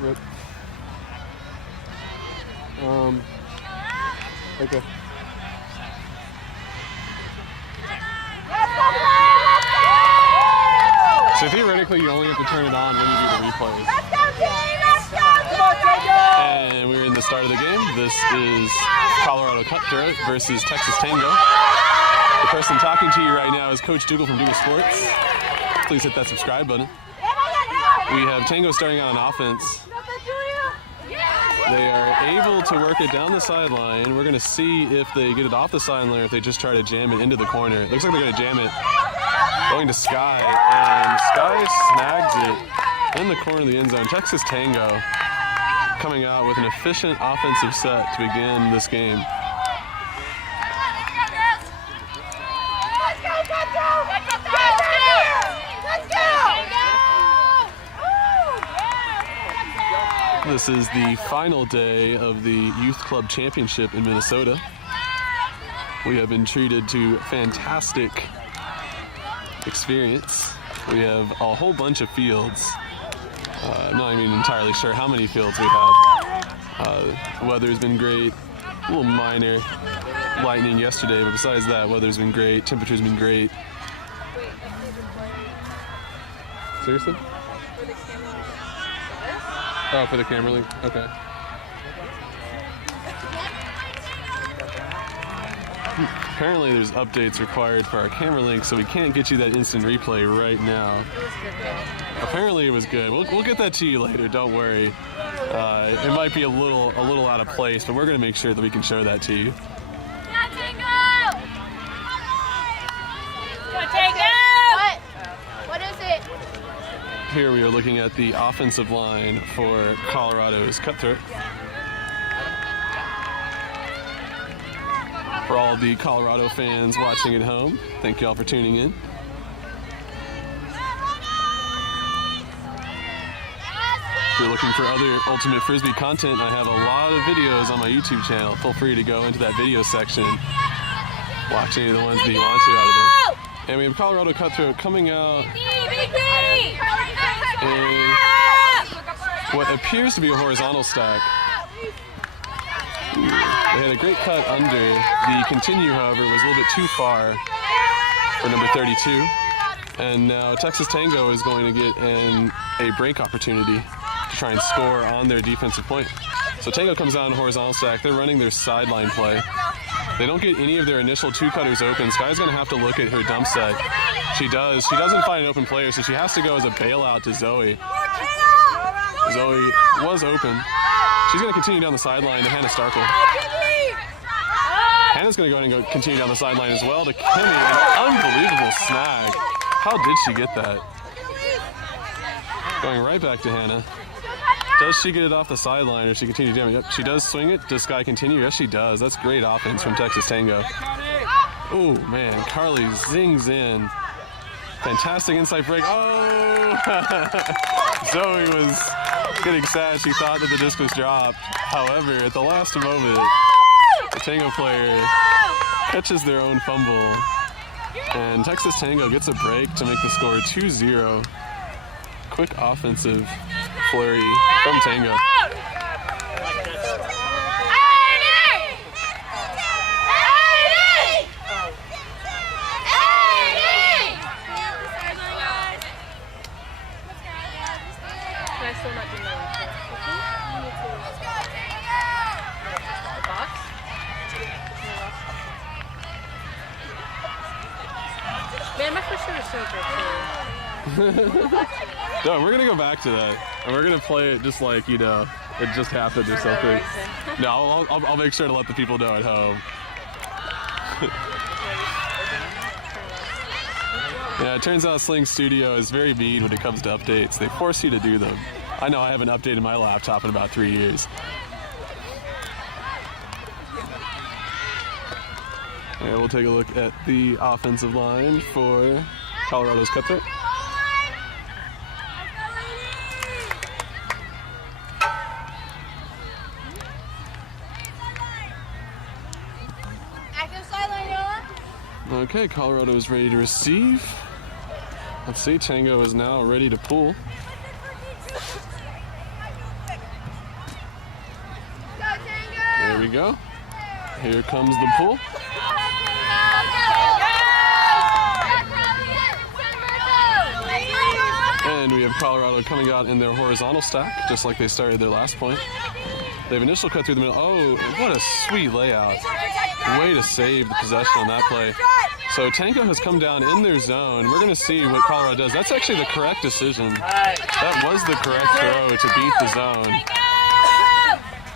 Rip. Okay. So theoretically, you only have to turn it on when you do the replays. And we're in the start of the game. This is Colorado Cutthroat versus Texas Tango. The person talking to you right now is Coach Dougal from Dougal Sports. Please hit that subscribe button. We have Tango starting on offense. They are able to work it down the sideline. We're going to see if they get it off the sideline or if they just try to jam it into the corner. It looks like they're going to jam it going to Sky, and Sky snags it in the corner of the end zone. Texas Tango coming out with an efficient offensive set to begin this game. This is the final day of the Youth Club Championship in Minnesota. We have been treated to fantastic experience. We have a whole bunch of fields. I'm not even entirely sure how many fields we have. The weather's been great. A little minor lightning yesterday, but besides that, weather's been great. Temperature's been great. Seriously? Oh, for the camera link? Okay. Apparently there's updates required for our camera link, so we can't get you that instant replay right now. Apparently it was good. We'll get that to you later, don't worry. It might be a little out of place, but we're going to make sure that we can show that to you. What is it? Here we are looking at the offensive line for Colorado's Cutthroat. For all the Colorado fans watching at home, thank you all for tuning in. If you're looking for other Ultimate Frisbee content, I have a lot of videos on my YouTube channel. Feel free to go into that video section, watch any of the ones that you want to out of there. And we have Colorado Cutthroat coming out in what appears to be a horizontal stack. They had a great cut under. The continue, however, was a little bit too far for number 32. And now Texas Tango is going to get in a break opportunity to try and score on their defensive point. So Tango comes out in horizontal stack. They're running their sideline play. They don't get any of their initial two cutters open. Sky's going to have to look at her dump set. She does. She doesn't find an open player, so she has to go as a bailout to Zoe. Zoe was open. She's going to continue down the sideline to Hannah Starkle. Hannah's going to go ahead and continue down the sideline as well to Kimmy. An unbelievable snag. How did she get that? Going right back to Hannah. Does she get it off the sideline or does she continue jamming? Yep, she does swing it. Does Sky continue? Yes, she does. That's great offense from Texas Tango. Oh, man. Carly zings in. Fantastic inside break. Oh! Zoe was getting sad. She thought that the disc was dropped. However, at the last moment, the Tango player catches their own fumble. And Texas Tango gets a break to make the score 2-0. Quick offensive flurry from Tango. Man, my first shirt is so good too. No, we're gonna go back to that, and we're gonna play it just like, you know, it just happened or something. No, I'll make sure to let the people know at home. Yeah, it turns out Sling Studio is very mean when it comes to updates. They force you to do them. I know I haven't updated my laptop in about 3 years. And we'll take a look at the offensive line for Colorado's Cutthroat. Okay, Colorado is ready to receive. Let's see, Tango is now ready to pull. There we go. Here comes the pull. And we have Colorado coming out in their horizontal stack, just like they started their last point. They have initial cut through the middle. Oh, what a sweet layout. Way to save the possession on that play. So Tango has come down in their zone. We're going to see what Colorado does. That's actually the correct decision. That was the correct throw to beat the zone.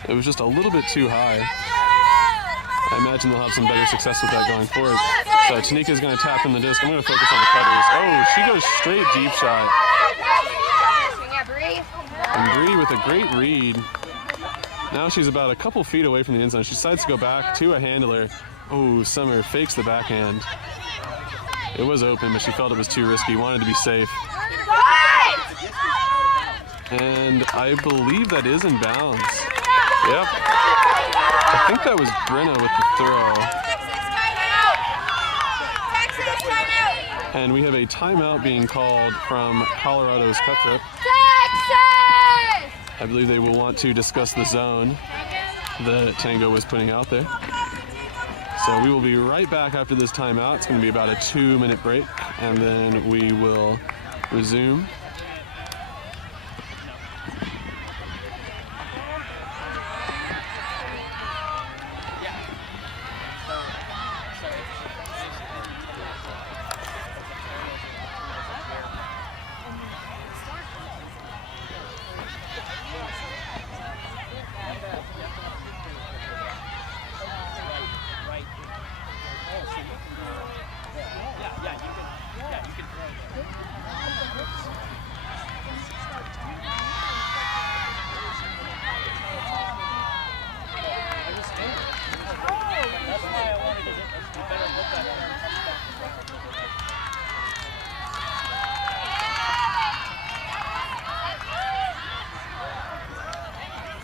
It was just a little bit too high. I imagine they'll have some better success with that going forward. So Tanika's going to tap in the disc. I'm going to focus on the cutters. Oh, she goes straight deep shot. And Bree with a great read. Now she's about a couple feet away from the end zone. She decides to go back to a handler. Oh, Summer fakes the backhand. It was open, but she felt it was too risky, wanted to be safe. And I believe that is in bounds. Yep. I think that was Brenna with the throw. And we have a timeout being called from Colorado's Cutthroat. I believe they will want to discuss the zone that Tango was putting out there. So we will be right back after this timeout. It's going to be about a 2-minute break, and then we will resume.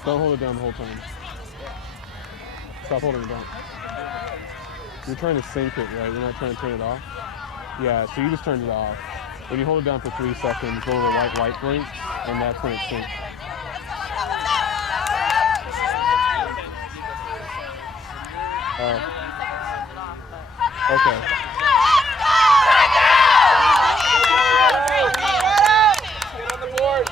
Don't hold it down the whole time. Stop holding it down. You're trying to sync it, right? You're not trying to turn it off? Yeah, so you just turned it off. When you hold it down for 3 seconds, the little white light blinks, and that's when it syncs. Oh. Okay. Get on the board.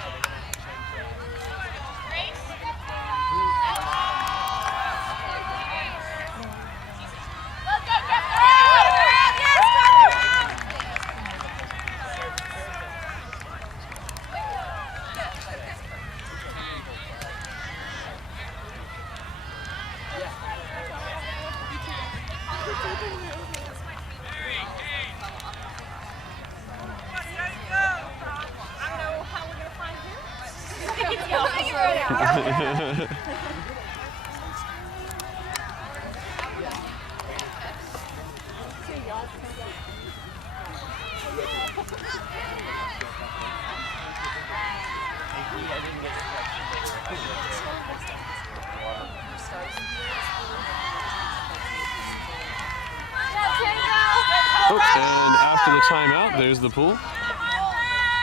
Oh, and after the timeout, there's the pool.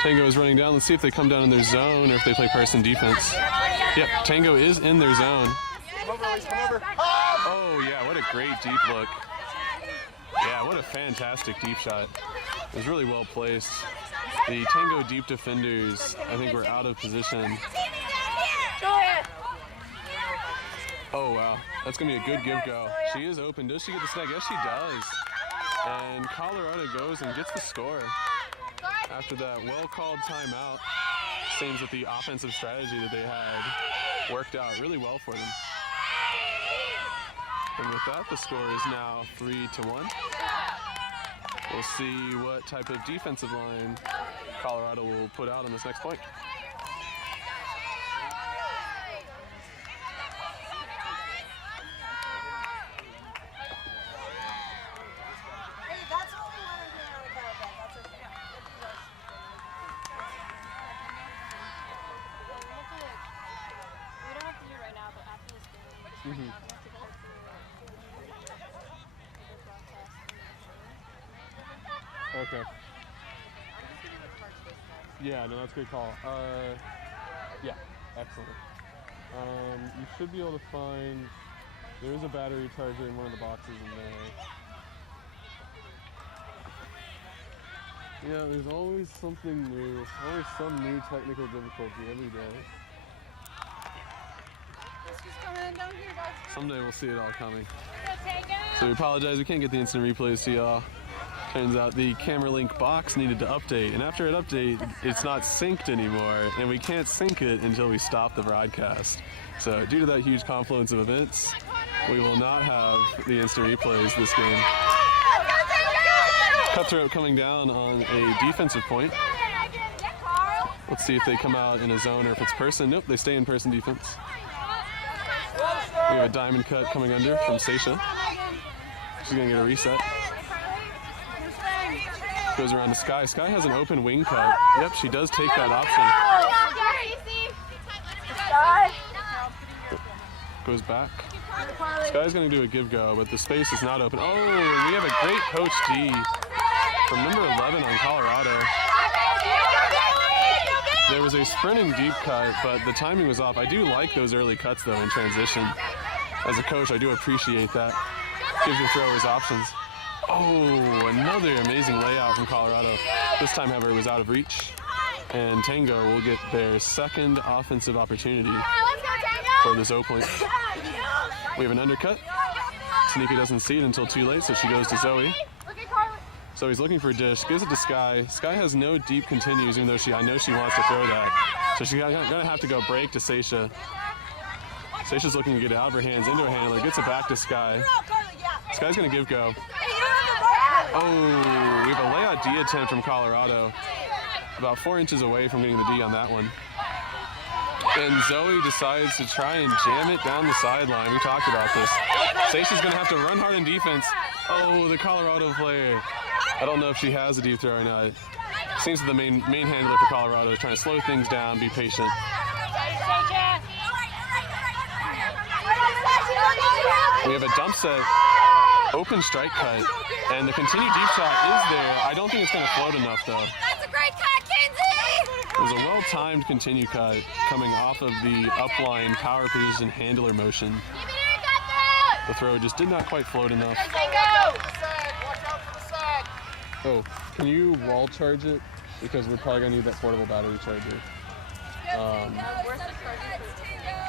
Tango is running down. Let's see if they come down in their zone or if they play person defense. Yep, Tango is in their zone. Oh, yeah, what a great deep look. Yeah, what a fantastic deep shot. It was really well placed. The Tango deep defenders, I think, were out of position. Oh, wow. That's going to be a good give-go. She is open. Does she get the snag? Yes, she does. And Colorado goes and gets the score. After that well-called timeout, seems that the offensive strategy that they had worked out really well for them. And with that, the score is now 3-1. We'll see what type of defensive line Colorado will put out on this next point. Okay. Yeah, no, that's a good call. Yeah, excellent. You should be able to find There is a battery charger in one of the boxes in there. Yeah, there's always something new, always some new technical difficulty every day. Someday we'll see it all coming. So we apologize, we can't get the instant replays to y'all. Turns out the camera link box needed to update, and after it updated, it's not synced anymore, and we can't sync it until we stop the broadcast. So due to that huge confluence of events, we will not have the instant replays this game. Cutthroat coming down on a defensive point. Let's see if they come out in a zone or if it's person. Nope, they stay in person defense. We have a diamond cut coming under from Seisha. She's gonna get a reset. Goes around to Sky. Sky has an open wing cut. Yep, she does take that option. Goes back. Sky's gonna do a give go, but the space is not open. Oh, and we have a great Coach D from number 11 on Colorado. There was a sprinting deep cut, but the timing was off. I do like those early cuts though in transition. As a coach, I do appreciate that. Gives your throwers options. Oh, another amazing layout from Colorado. This time, however, it was out of reach. And Tango will get their second offensive opportunity for this O point. We have an undercut. Tanika doesn't see it until too late, so she goes to Zoe. Zoe's looking for a dish, gives it to Sky. Sky has no deep continues, even though I know she wants to throw that. So she's gonna have to go break to Seisha. Seisha's looking to get it out of her hands into a handler, gets it back to Sky. Sky's gonna give go. Oh, we have a layout D attempt from Colorado. About 4 inches away from getting the D on that one. And Zoe decides to try and jam it down the sideline. We talked about this. Seisha's gonna have to run hard in defense. Oh, the Colorado player. I don't know if she has a deep throw or not. Seems that the main handler for Colorado is trying to slow things down, be patient. We have a dump set, open strike cut, and the continued deep shot is there. I don't think it's going to float enough though. That's a great cut, Kinsey! It was a well-timed continue cut coming off of the upline power position handler motion. The throw just did not quite float enough. Oh, can you wall charge it? Because we're probably going to need that portable battery charger. Where's the charger?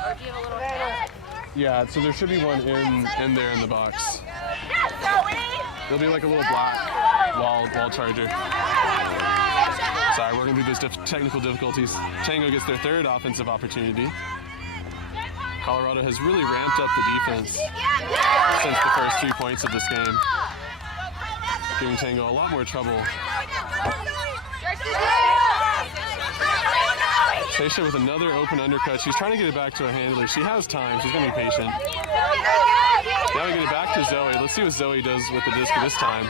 Or do you have a little head? Yeah, so there should be one in there in the box. There'll be like a little black wall charger. Sorry, we're going through these technical difficulties. Tango gets their third offensive opportunity. Colorado has really ramped up the defense since the first 3 points of this game, giving Tango a lot more trouble. Seisha with another open undercut. She's trying to get it back to a handler. She has time. She's going to be patient. Now we get it back to Zoe. Let's see what Zoe does with the disc this time.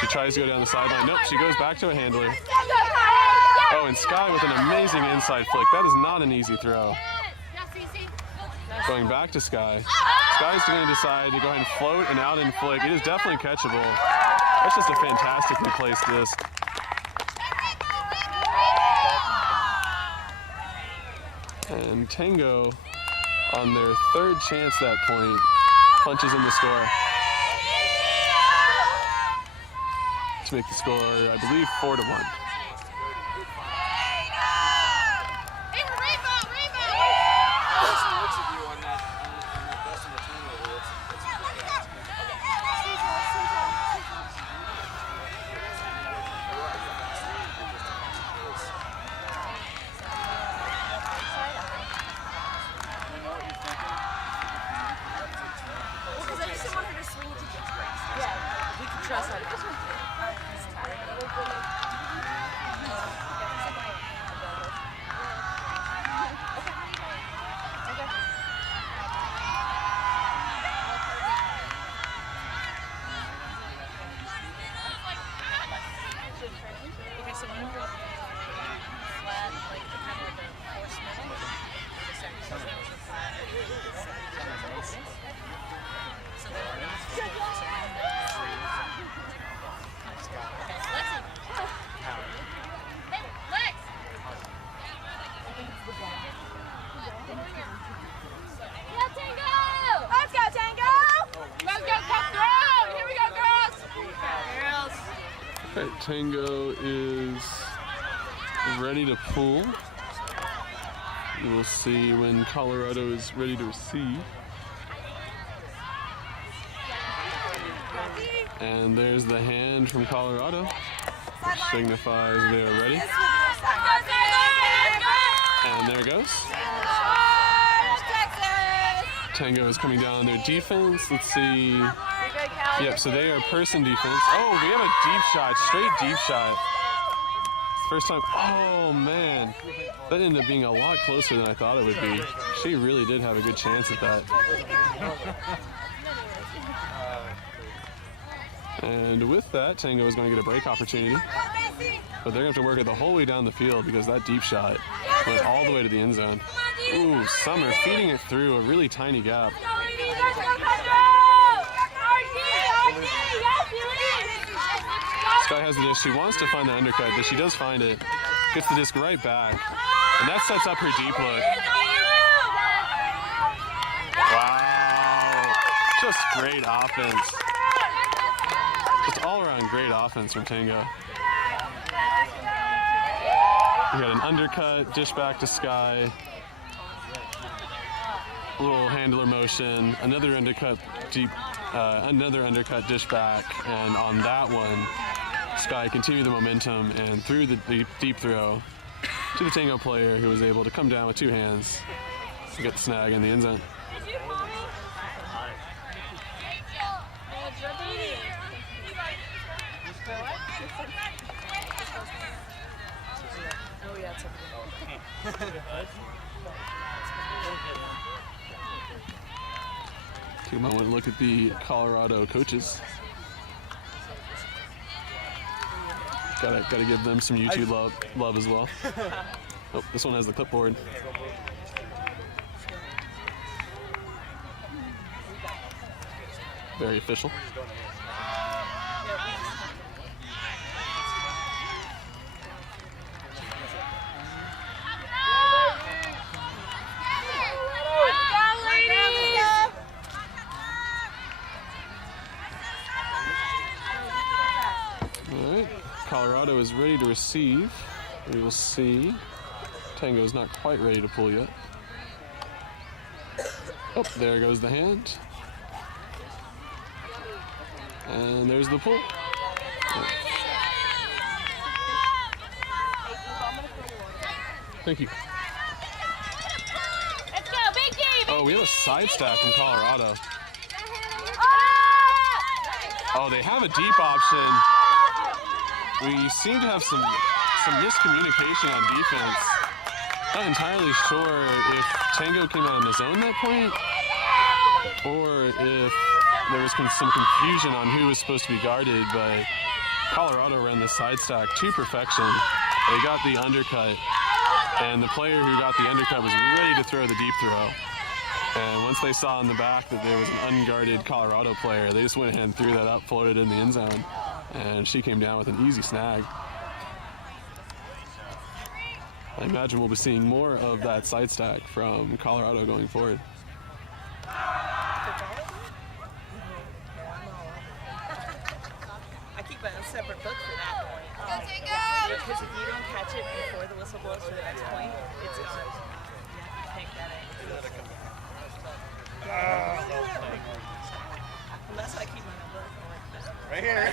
She tries to go down the sideline. Nope, she goes back to a handler. Oh, and Sky with an amazing inside flick. That is not an easy throw. Going back to Sky. Sky's going to decide to go ahead and float and out and flick. It is definitely catchable. That's just a fantastically placed disc. And Tango, on their third chance that point, punches in the score. To make the score, I believe, 4-1. Trust her. Tango is ready to pull. You will see when Colorado is ready to receive. And there's the hand from Colorado, which signifies they are ready. And there it goes. Tango is coming down on their defense. Let's see. Yep, so they are person defense. Oh, we have a deep shot, straight deep shot. First time. Oh, man. That ended up being a lot closer than I thought it would be. She really did have a good chance at that. And with that, Tango is going to get a break opportunity. But they're going to have to work it the whole way down the field because that deep shot went all the way to the end zone. Ooh, Summer feeding it through a really tiny gap. Sky has the disc. She wants to find the undercut, but she does find it. Gets the disc right back. And that sets up her deep look. Wow. Just great offense. Just all around great offense from Tango. We got an undercut, dish back to Sky. A little handler motion, another undercut deep, dish back, and on that one, Sky continued the momentum and threw the deep throw to the Tango player, who was able to come down with two hands and get the snag in the end zone. Take a moment and look at the Colorado coaches. Gotta give them some YouTube love as well. Oh, this one has the clipboard. Very official. Colorado is ready to receive. We will see. Tango is not quite ready to pull yet. Oh, there goes the hand. And there's the pull. Oh. Thank you. Let's go, big game! Oh, we have a side stack from Colorado. Oh, they have a deep option. We seem to have some miscommunication on defense. Not entirely sure if Tango came out in the zone that point, or if there was some confusion on who was supposed to be guarded, but Colorado ran the side stack to perfection. They got the undercut, and the player who got the undercut was ready to throw the deep throw. And once they saw in the back that there was an unguarded Colorado player, they just went ahead and threw that up, floated in the end zone. And she came down with an easy snag. I imagine we'll be seeing more of that side stack from Colorado going forward. I keep a separate book for that point. Because if you don't catch it before the whistle blows for the next point, it's gone. You have to take that in. Unless I keep my number like that. Right here.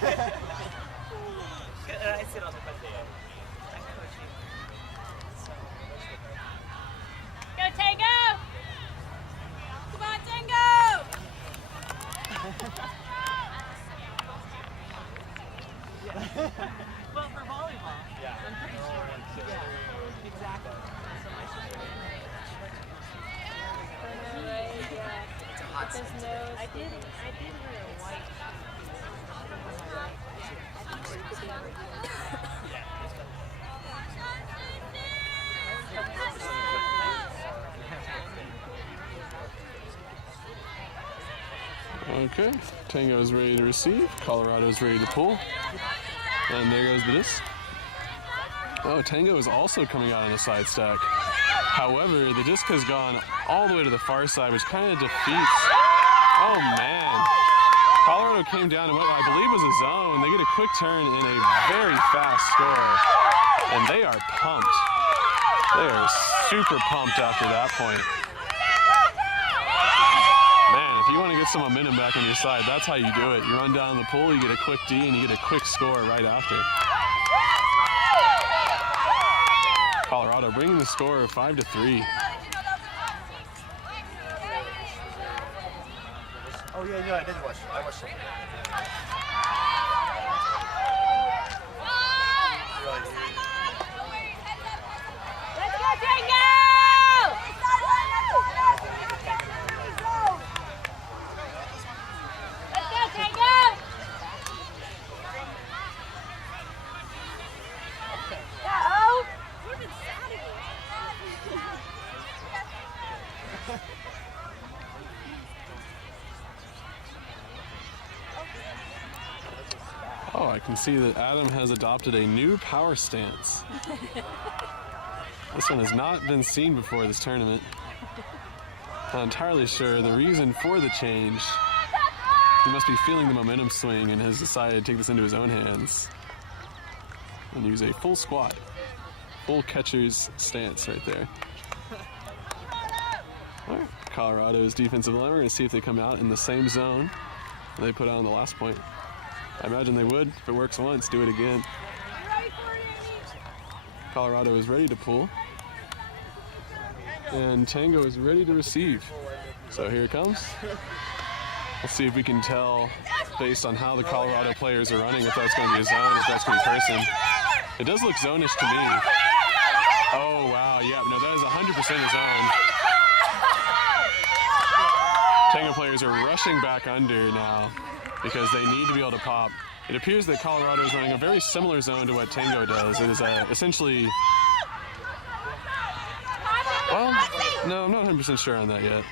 I sit on the bus. I'm coaching. Go, Tango! Come on, Tango! Well, for volleyball, I'm pretty sure. Yeah, exactly. So my sister It's a hot seat. I did wear a white. Okay, Tango is ready to receive. Colorado is ready to pull. And there goes the disc. Oh, Tango is also coming out on a side stack. However, the disc has gone all the way to the far side, which kind of defeats. Oh, man. Colorado came down and what I believe was a zone. They get a quick turn in a very fast score, and they are pumped. They are super pumped after that point. Man, if you want to get some momentum back on your side, that's how you do it. You run down the pool, you get a quick D, and you get a quick score right after. Colorado bringing the score of 5-3. Oh yeah, yeah, I did watch. I watched it. Let's go, Tango! Let's go, Tango! Uh-oh! We've been sad again. Oh, I can see that Adam has adopted a new power stance. This one has not been seen before this tournament. Not entirely sure the reason for the change. He must be feeling the momentum swing and has decided to take this into his own hands and use a full squat. Full catcher's stance right there. All right, Colorado's defensive line. We're going to see if they come out in the same zone they put out on the last point. I imagine they would. If it works once, do it again. Colorado is ready to pull. And Tango is ready to receive. So here it comes. We'll see if we can tell based on how the Colorado players are running if that's going to be a zone, if that's going to be person. It does look zonish to me. Oh, wow. Yeah, no, that is 100% a zone. Tango players are rushing back under now because they need to be able to pop. It appears that Colorado is running a very similar zone to what Tango does. It is essentially... Well, no, I'm not 100% sure on that yet.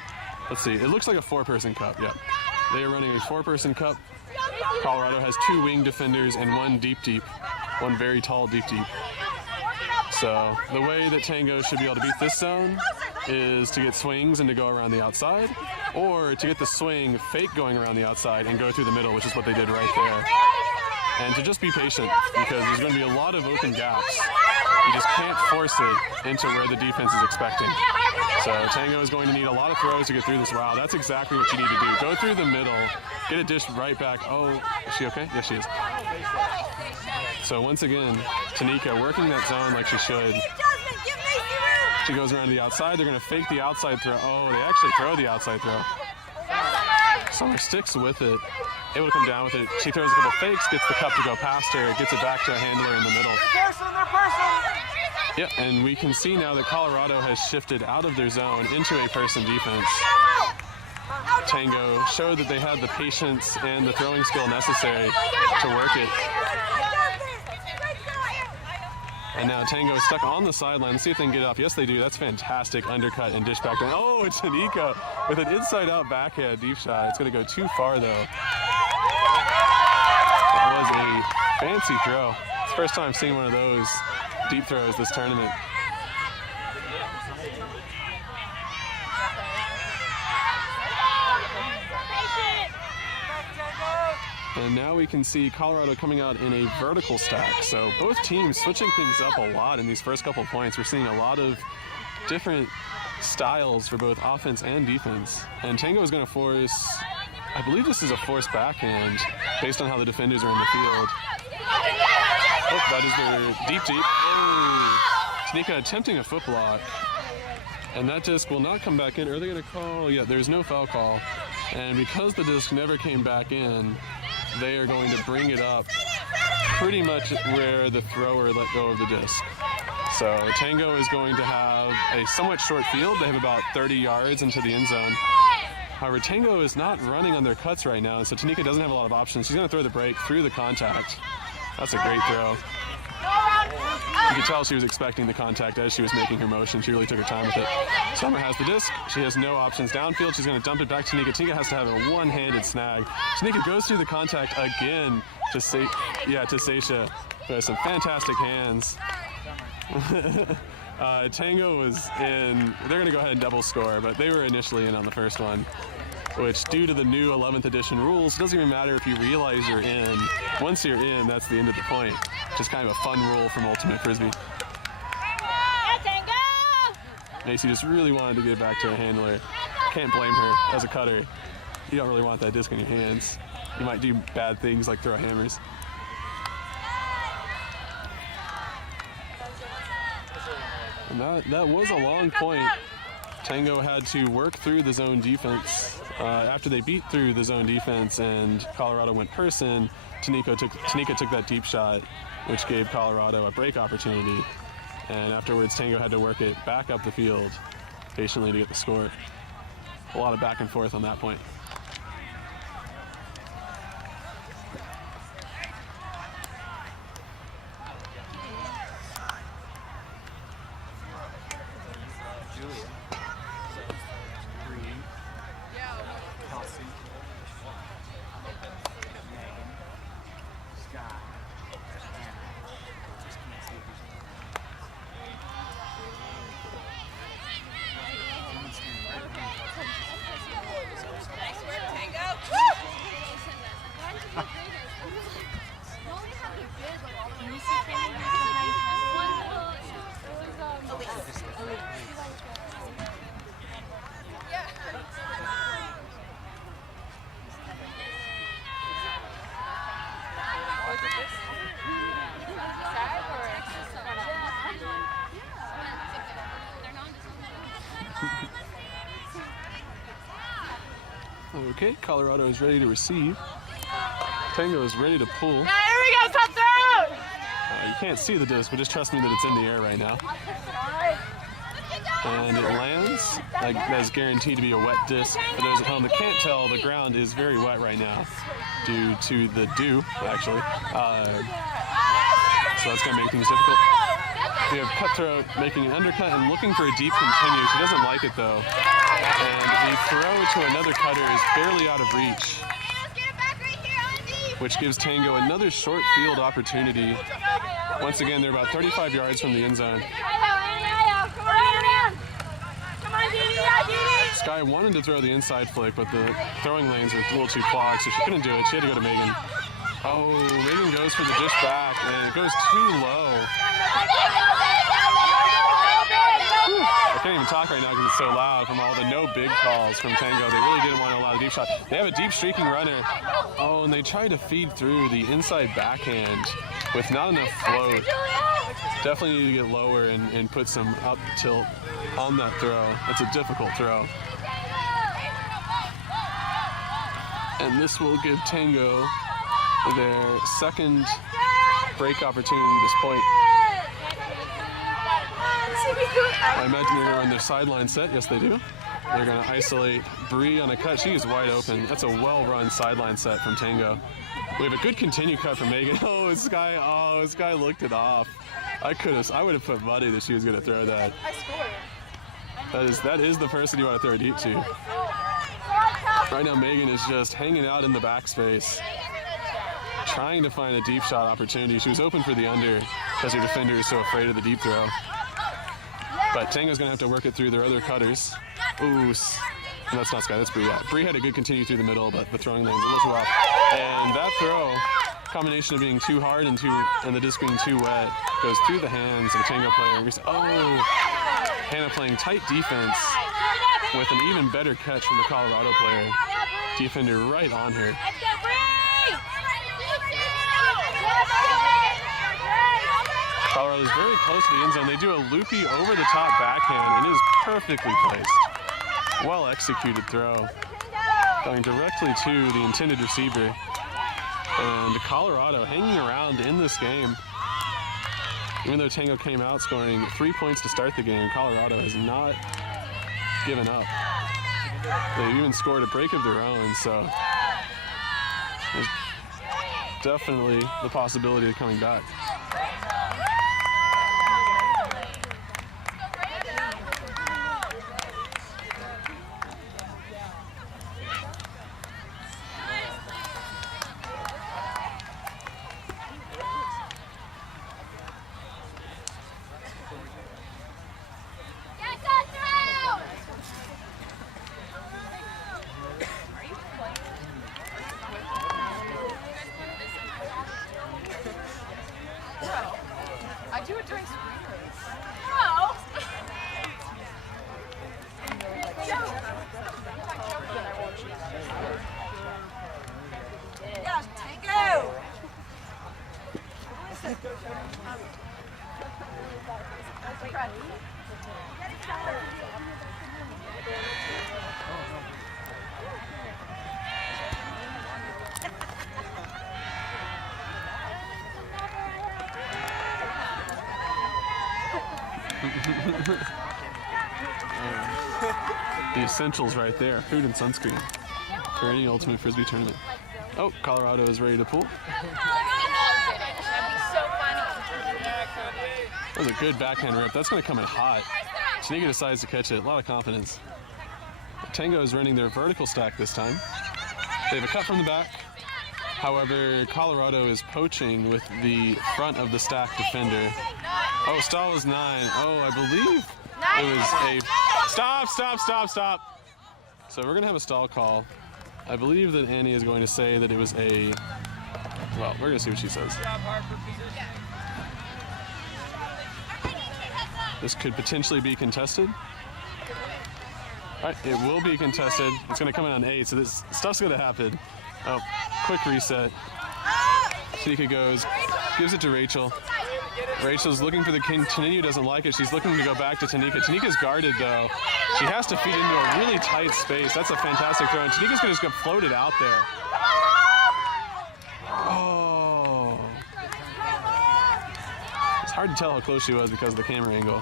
Let's see. It looks like a four-person cup, yeah. They are running a four-person cup. Colorado has 2 wing defenders and 1 deep. One very tall deep. So the way that Tango should be able to beat this zone is to get swings and to go around the outside, or to get the swing fake going around the outside and go through the middle, which is what they did right there. And to just be patient, because there's going to be a lot of open gaps. You just can't force it into where the defense is expecting. So Tango is going to need a lot of throws to get through this. Wow, that's exactly what you need to do. Go through the middle, get a dish right back. Oh, is she okay? Yes, she is. So once again, Tanika working that zone like she should. She goes around the outside. They're going to fake the outside throw. Oh, they actually throw the outside throw. Summer sticks with it, able to come down with it. She throws a couple fakes, gets the cup to go past her, gets it back to a handler in the middle. Yeah, and we can see now that Colorado has shifted out of their zone into a person defense. Tango showed that they had the patience and the throwing skill necessary to work it. And now Tango is stuck on the sideline. Let's see if they can get it off. Yes, they do. That's fantastic. Undercut and dish back down. Oh, it's Tanika with an inside-out backhand deep shot. It's going to go too far, though. That was a fancy throw. It's the first time I've seen one of those deep throws this tournament. And now we can see Colorado coming out in a vertical stack. So both teams switching things up a lot in these first couple points. We're seeing a lot of different styles for both offense and defense. And Tango is going to force, I believe this is a forced backhand based on how the defenders are in the field. Oh, that is their deep. Oh, Tanika attempting a foot block. And that disc will not come back in. Are they going to call? Yeah, there's no foul call. And because the disc never came back in, they are going to bring it up pretty much where the thrower let go of the disc. So Tango is going to have a somewhat short field. They have about 30 yards into the end zone. However, Tango is not running on their cuts right now, so Tanika doesn't have a lot of options. She's going to throw the break through the contact. That's a great throw. You could tell she was expecting the contact as she was making her motion. She really took her time with it. Summer has the disc. She has no options downfield. She's going to dump it back to Tanika. Tanika has to have a one-handed snag. Tanika goes through the contact again to Seisha, who has some fantastic hands. Tango was in. They're going to go ahead and double score, but they were initially in on the first one. which due to the new 11th edition rules, doesn't even matter if you realize you're in. Once you're in, that's the end of the point. Just kind of a fun rule from Ultimate Frisbee. Macy just really wanted to get it back to a handler. Can't blame her. As a cutter, you don't really want that disc in your hands. You might do bad things like throw hammers. And that was a long point. Tango had to work through the zone defense. After they beat through the zone defense and Colorado went person, Tanika took that deep shot, which gave Colorado a break opportunity. And afterwards, Tango had to work it back up the field patiently to get the score. A lot of back and forth on that point. Okay, Colorado is ready to receive. Tango is ready to pull. Here we go, Cutthroat! You can't see the disc, but just trust me that it's in the air right now. And it lands. Like, that's guaranteed to be a wet disc. For those at home that can't tell, the ground is very wet right now due to the dew, actually. So that's going to make things difficult. We have Cutthroat making an undercut and looking for a deep continue. She doesn't like it though. And the throw to another cutter is barely out of reach, which gives Tango another short field opportunity. Once again, they're about 35 yards from the end zone. Sky wanted to throw the inside flick, but the throwing lanes were a little too clogged, so she couldn't do it. She had to go to Megan. Oh, Megan goes for the dish back, and it goes too low. I can't even talk right now because it's so loud from all the no big calls from Tango. They really didn't want to allow the deep shot. They have a deep streaking runner. Oh, and they tried to feed through the inside backhand with not enough float. Definitely need to get lower and put some up tilt on that throw. It's a difficult throw. And this will give Tango their second break opportunity at this point. I imagine they're going to run their sideline set. Yes, they do. They're going to isolate Bree on a cut. She is wide open. That's a well-run sideline set from Tango. We have a good continue cut from Megan. Oh, Sky looked it off. I would have put money that she was going to throw that. I scored. That is the person you want to throw deep to. Right now, Megan is just hanging out in the backspace, trying to find a deep shot opportunity. She was open for the under because her defender is so afraid of the deep throw. But Tango's going to have to work it through their other cutters. Ooh, that's not Sky, that's Bree. Yeah. Bree had a good continue through the middle, but the throwing lane's a little too off. And that throw, combination of being too hard and the disc being too wet, goes through the hands of a Tango player. Oh, Hannah playing tight defense with an even better catch from the Colorado player. Defender right on her. Colorado's very close to the end zone. They do a loopy over-the-top backhand, and it is perfectly placed. Well executed throw, going directly to the intended receiver. And Colorado hanging around in this game. Even though Tango came out scoring 3 points to start the game, Colorado has not given up. They even scored a break of their own, so there's definitely the possibility of coming back. The essentials right there, food and sunscreen for any Ultimate Frisbee tournament. Oh, Colorado is ready to pull. That was a good backhand rip. That's going to come in hot. Tanika decides to catch it. A lot of confidence. Tango is running their vertical stack this time. They have a cut from the back. However, Colorado is poaching with the front of the stack defender. Oh, stall is 9. Oh, I believe it was a... Stop. So we're going to have a stall call. I believe that Annie is going to say that it was a... Well, we're going to see what she says. This could potentially be contested. All right, it will be contested. It's going to come in on 8, so this stuff's going to happen. Oh, quick reset. Tanika goes, gives it to Rachel. Rachel's looking for the king. Tanika doesn't like it. She's looking to go back to Tanika. Tanika's guarded, though. She has to feed into a really tight space. That's a fantastic throw, and Tanika's going to just get floated out there. Oh. It's hard to tell how close she was because of the camera angle.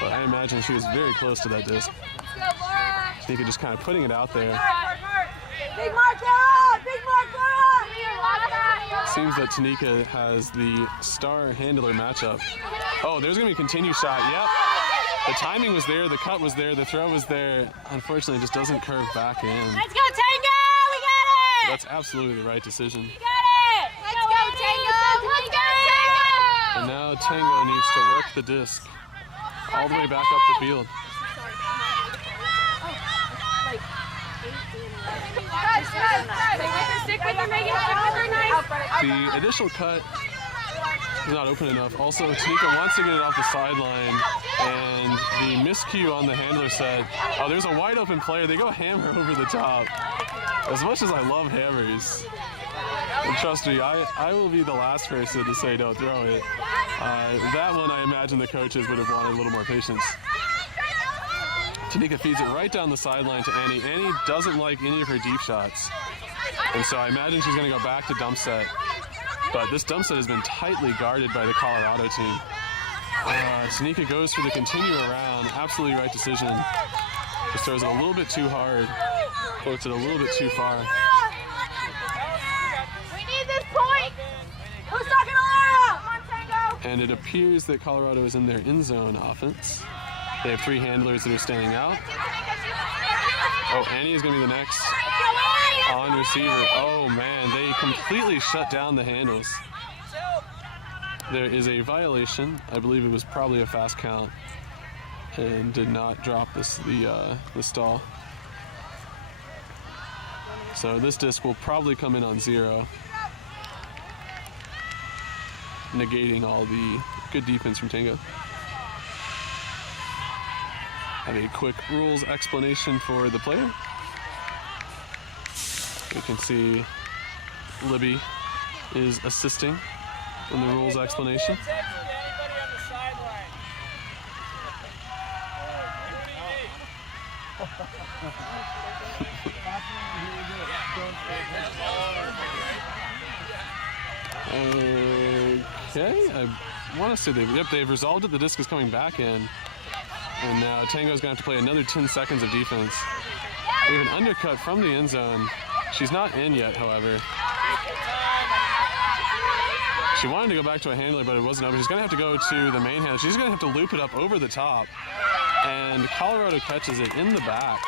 But I imagine she was very close to that disc. Tanika just kind of putting it out there. Big marker! Big marker! Seems that Tanika has the star handler matchup. Oh, there's going to be a continue shot. Yep. The timing was there. The cut was there. The throw was there. Unfortunately, it just doesn't curve back in. Let's go, Tango! We got it! That's absolutely the right decision. We got it! Let's go, Tango! Let's go, Tango! And now Tango needs to work the disc all the way back up the field. The initial cut is not open enough. Also, Tanika wants to get it off the sideline, and the miscue on the handler said, oh, there's a wide open player. They go hammer over the top. As much as I love hammers, and trust me, I will be the last person to say don't throw it. That one, I imagine the coaches would have wanted a little more patience. Tanika feeds it right down the sideline to Annie. Annie doesn't like any of her deep shots. And so I imagine she's going to go back to dump set. But this dump set has been tightly guarded by the Colorado team. Tanika goes for the continue around. Absolutely right decision. Just throws it a little bit too hard. Floats it a little bit too far. We need this point! Who's talking to Laura? Come on, Tango! And it appears that Colorado is in their end zone offense. They have 3 handlers that are standing out. Oh, Annie is going to be the next on receiver. Oh, man, they completely shut down the handles. There is a violation. I believe it was probably a fast count and did not drop the stall. So this disc will probably come in on 0, negating all the good defense from Tango. Have a quick rules explanation for the player. You can see Libby is assisting in the rules explanation. Okay, I want to say they've resolved it. The disc is coming back in. And now Tango's going to have to play another 10 seconds of defense. We have an undercut from the end zone. She's not in yet, however. She wanted to go back to a handler, but it wasn't open. She's going to have to go to the main handler. She's going to have to loop it up over the top. And Colorado catches it in the back,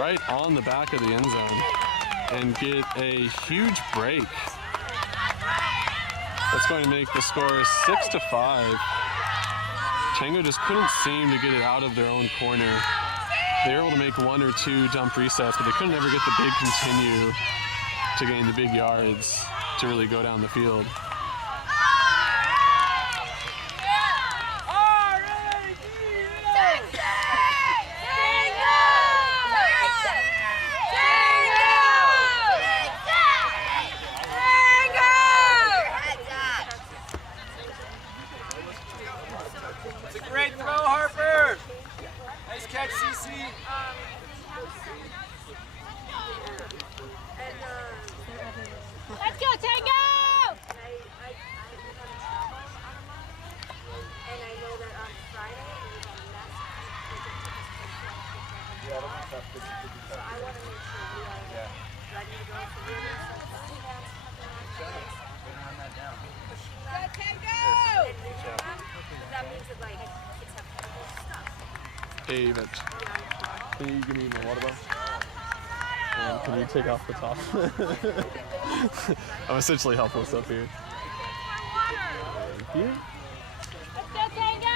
right on the back of the end zone, and get a huge break. That's going to make the score 6-5. Tango just couldn't seem to get it out of their own corner. They were able to make 1 or 2 dump resets, but they couldn't ever get the big continue to gain the big yards to really go down the field. Great throw, Harper. Nice catch, CC. Let's go, Tango! David, can you give me my water bottle? And can you take off the top? I'm essentially helpless up here. Thank you. Let's go, Tango!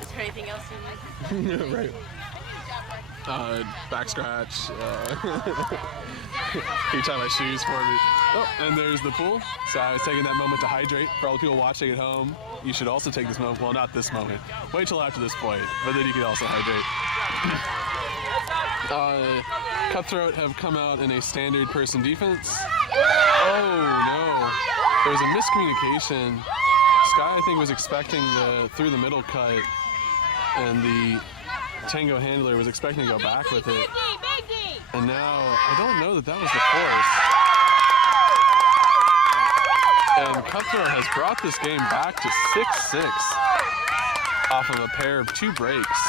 Is there anything else you need? Right. Back scratch. Can you tie my shoes for me? Oh, and there's the pool. So I was taking that moment to hydrate. For all the people watching at home, you should also take this moment. Well, not this moment. Wait till after this point, but then you can also hydrate. Cutthroat have come out in a standard person defense. Oh no, there was a miscommunication. Sky, I think, was expecting the through the middle cut, and the Tango handler was expecting to go back with it. And now, I don't know that that was the force. And Cutthroat has brought this game back to 6-6 off of a pair of 2 breaks.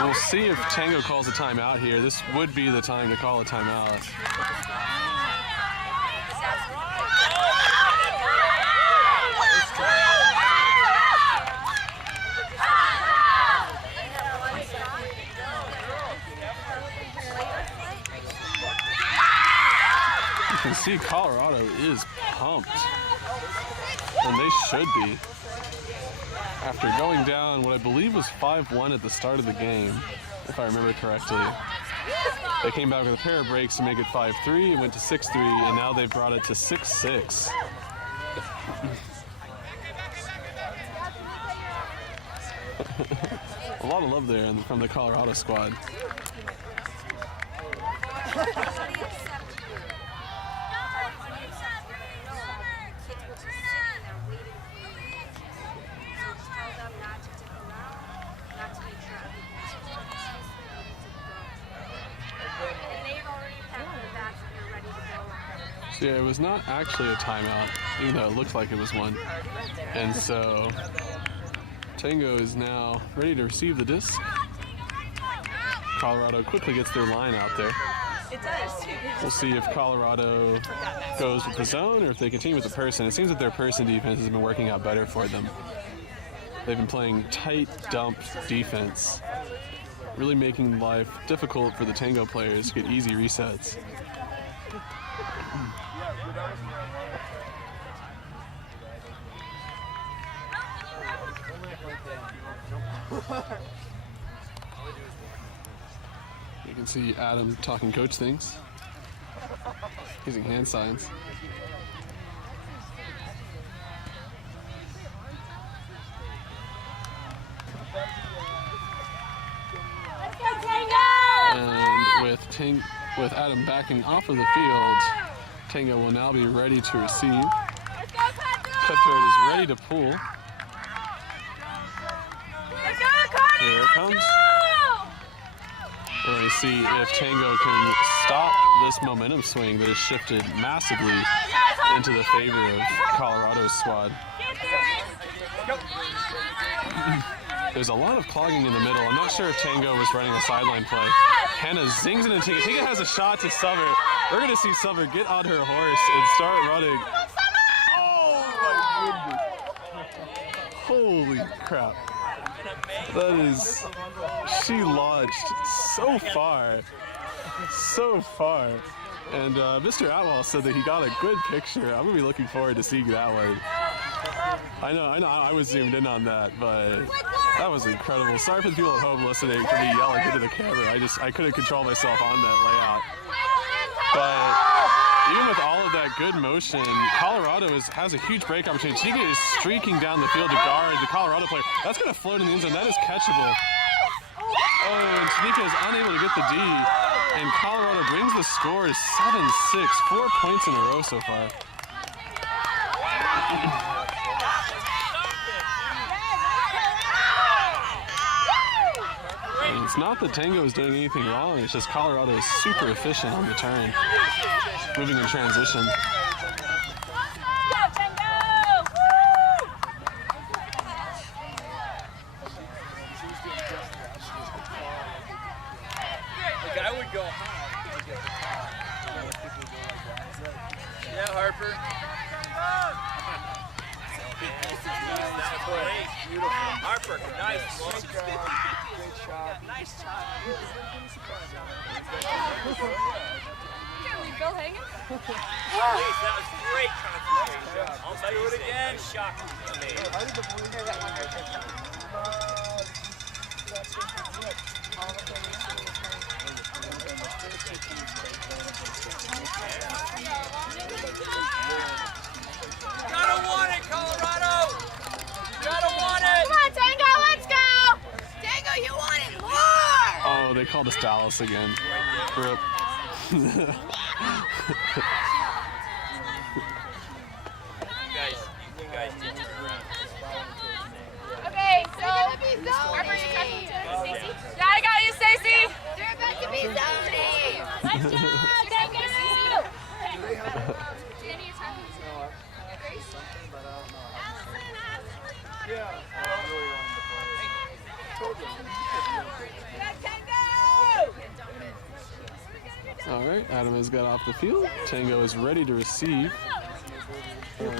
We'll see if Tango calls a timeout here. This would be the time to call a timeout. You can see Colorado is pumped, and they should be. After going down what I believe was 5-1 at the start of the game, if I remember correctly. They came back with a pair of breaks to make it 5-3, it went to 6-3, and now they've brought it to 6-6. A lot of love there from the Colorado squad. So yeah, it was not actually a timeout, even though it looked like it was one. And so Tango is now ready to receive the disc. Colorado quickly gets their line out there. It does. We'll see if Colorado goes with the zone or if they continue with the person. It seems that their person defense has been working out better for them. They've been playing tight dump defense, really making life difficult for the Tango players to get easy resets. You can see Adam talking coach things, using hand signs. Let's go, Tango! And with Adam backing off of the field, Tango will now be ready to receive. Let's go, Cutthroat is ready to pull. Let's go, Connor! Here it comes. We're going to see if Tango can stop this momentum swing that has shifted massively into the favor of Colorado's squad. There's a lot of clogging in the middle. I'm not sure if Tango was running a sideline play. Hannah zings it and Tinga. Tinga has a shot to Summer. We're going to see Summer get on her horse and start running. Oh my goodness. Holy crap. That is, she launched so far. And Mr. Atwell said that he got a good picture. I'm going to be looking forward to seeing that one. I know, I was zoomed in on that, but that was incredible. Sorry for the people at home listening for me yelling into the camera. I couldn't control myself on that layout. But even with all of that good motion, Colorado has a huge break opportunity. Chica is streaking down the field to guard the Colorado player. That's going to float in the end zone. That is catchable. Oh, and Tanika is unable to get the D. And Colorado brings the score to 7-6. 4 points in a row so far. And It's not that Tango is doing anything wrong, it's just Colorado is super efficient on the turn, moving in transition. Like, I would go high to get the car. Yeah, Harper. That's great. Beautiful. Harper, nice. Great shot. Nice shot. Bill hanging? Please, that was great concentration. I'll do it again. Shocking. Gotta want it, Colorado! Gotta want it! Come on, Tango, let's go! Tango, you want it more! Oh, they called us Dallas again. Rip. You guys did turn around. Okay, so Harper, you got Stacey? Yeah, I got you, Stacey! They're about to be zoning! Let's go, Tango! All right, Adam has got off the field. Tango is ready to receive.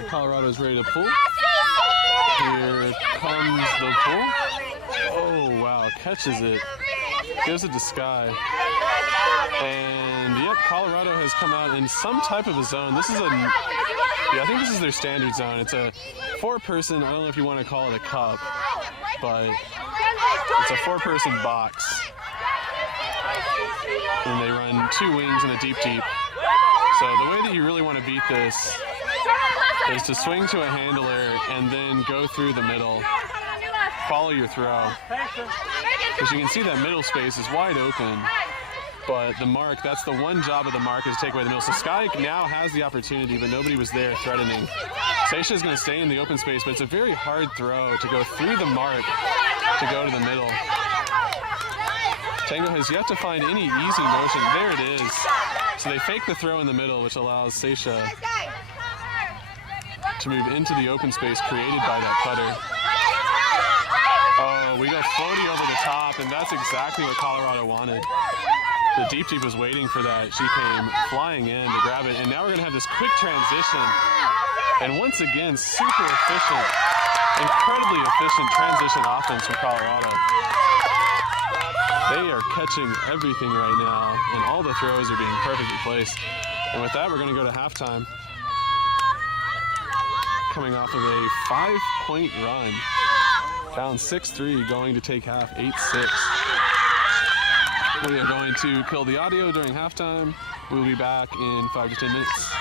Colorado is ready to pull. Here comes the pull. Oh, wow, catches it. Gives it to Sky. And, yep, Colorado has come out in some type of a zone. This is I think this is their standard zone. It's a four-person, I don't know if you want to call it a cup, but it's a four-person box. And they run two wings and a deep-deep. So the way that you really want to beat this is to swing to a handler and then go through the middle. Follow your throw. Because you can see that middle space is wide open. But the mark, that's the one job of the mark, is to take away the middle. So Sky now has the opportunity, but nobody was there threatening. Seisha is going to stay in the open space, but it's a very hard throw to go through the mark to go to the middle. Tango has yet to find any easy motion. There it is. So they fake the throw in the middle, which allows Seisha to move into the open space created by that putter. Oh, we go floaty over the top, and that's exactly what Colorado wanted. The deep-deep was waiting for that. She came flying in to grab it, and now we're going to have this quick transition. And once again, super efficient, incredibly efficient transition offense from Colorado. They are catching everything right now, and all the throws are being perfectly placed. And with that, we're going to go to halftime. Coming off of a 5-point run. Down 6-3, going to take half 8-6. We are going to kill the audio during halftime. We'll be back in 5 to 10 minutes.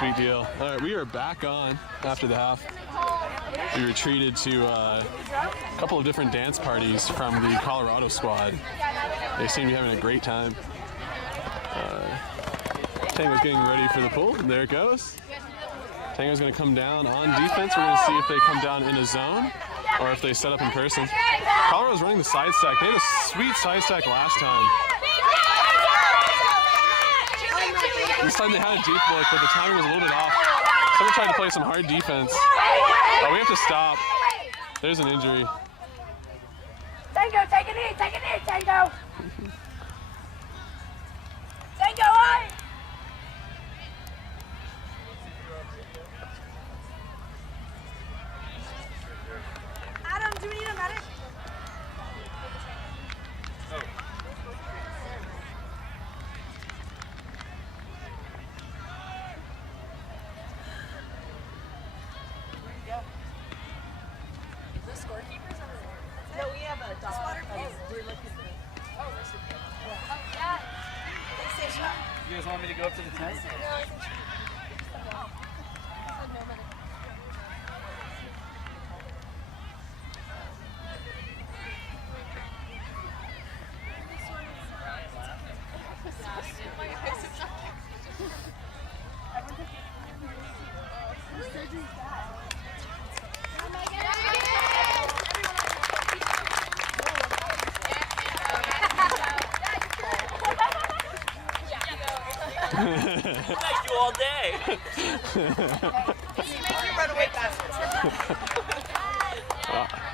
sweet deal. All right, we are back on after the half. We were treated to a couple of different dance parties from the Colorado squad. They seem to be having a great time. Tango's getting ready for the pull, and there it goes. Tango's going to come down on defense. We're going to see if they come down in a zone or if they set up in person. Colorado's running the side stack. They had a sweet side stack last time. This time they had a deep look, but the timing was a little bit off. Someone tried to play some hard defense. Oh, we have to stop. There's an injury. Tango, take a knee, Tango. Tango, on! Adam, do we need a medic? No, we have a dog. We're looking for You guys want me to go up to the tent? Next you all day.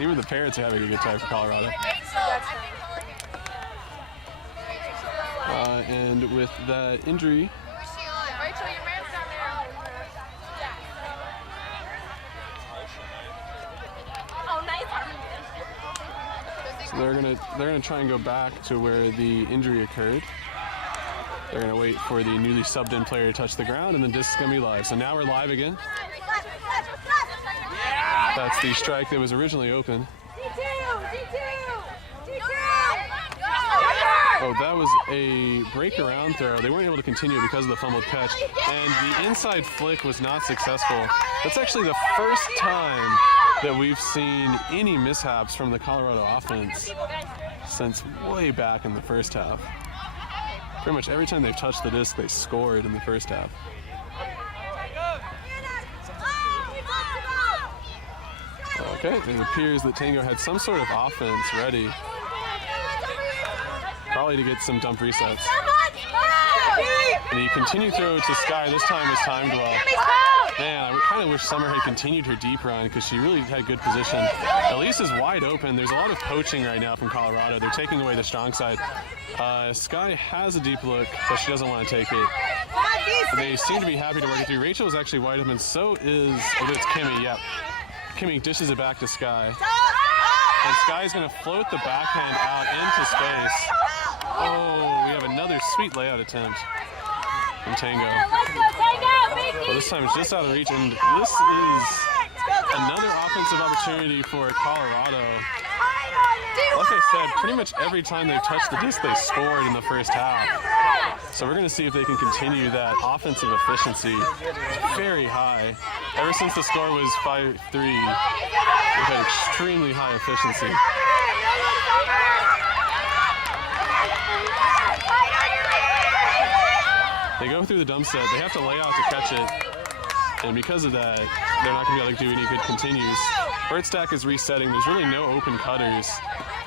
Even the parents are having a good time for Colorado. And with that injury, Rachel, your man's down there. Oh, nice. so they're gonna try and go back to where the injury occurred. They're gonna wait for the newly subbed in player to touch the ground, and then disc is gonna be live. So now we're live again. That's the strike that was originally open. Oh, that was a break around throw. They weren't able to continue because of the fumbled catch. And the inside flick was not successful. That's actually the first time that we've seen any mishaps from the Colorado offense since way back in the first half. Pretty much every time they've touched the disc, they scored in the first half. Okay, it appears that Tango had some sort of offense ready. Probably to get some dump resets. And the continued throw to Sky, this time was timed well. Man, I kind of wish Summer had continued her deep run because she really had good position. Elise is wide open. There's a lot of poaching right now from Colorado. They're taking away the strong side. Sky has a deep look, but she doesn't want to take it. They seem to be happy to work it through. Rachel is actually wide open, so is, oh, it's Kimmy, yep. Kimmy dishes it back to Sky. And Sky's going to float the backhand out into space. Oh, we have another sweet layout attempt from Tango. Well, this time it's just out of reach, and this is another offensive opportunity for Colorado. Like I said, pretty much every time they've touched the disc, they scored in the first half. So we're going to see if they can continue that offensive efficiency very high. Ever since the score was 5-3, they've had extremely high efficiency. They go through the dump set. They have to lay out to catch it. And because of that, they're not going to be able to do any good continues. Bird stack is resetting. There's really no open cutters.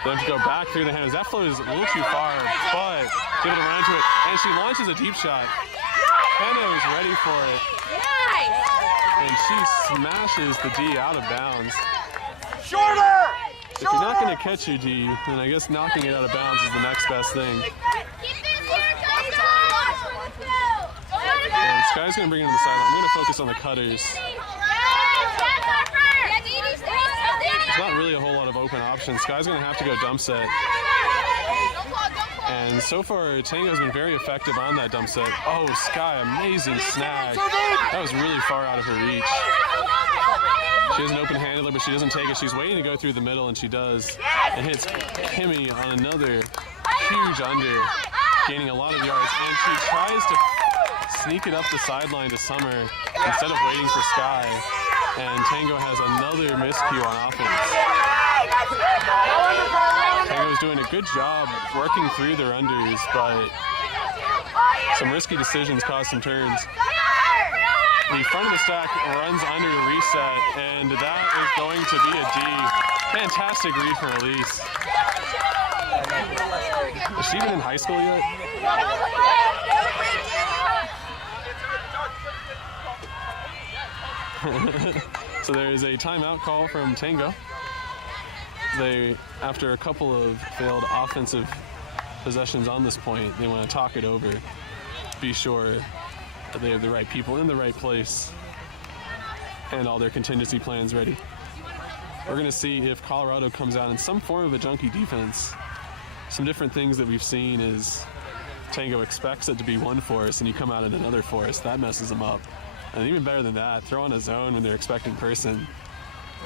They have to go back through the hands. That flow is a little too far, but be able to run into it. And she launches a deep shot. Tango is ready for it. And she smashes the D out of bounds. Shorter! If you're not going to catch your D, then I guess knocking it out of bounds is the next best thing. And Sky's going to bring it to the sideline. I'm going to focus on the cutters. There's not really a whole lot of open options. Sky's going to have to go dump set. And so far, Tango's been very effective on that dump set. Oh, Sky, amazing snag. That was really far out of her reach. She has an open handler, but she doesn't take it. She's waiting to go through the middle, and she does. And hits Kimmy on another huge under, gaining a lot of yards. And she tries to sneak it up the sideline to Summer instead of waiting for Sky. And Tango has another miscue on offense. Tango's doing a good job working through their unders, but some risky decisions caused some turns. The front of the stack runs under to reset, and that is going to be a D. Fantastic read from Elise. Is she even in high school yet? So there is a timeout call from Tango. They, after a couple of failed offensive possessions on this point, they want to talk it over, be sure that they have the right people in the right place and all their contingency plans ready. We're going to see if Colorado comes out in some form of a junkie defense. Some different things that we've seen is Tango expects it to be one force and you come out in another force. That messes them up. And even better than that, throw on a zone when they're expecting person,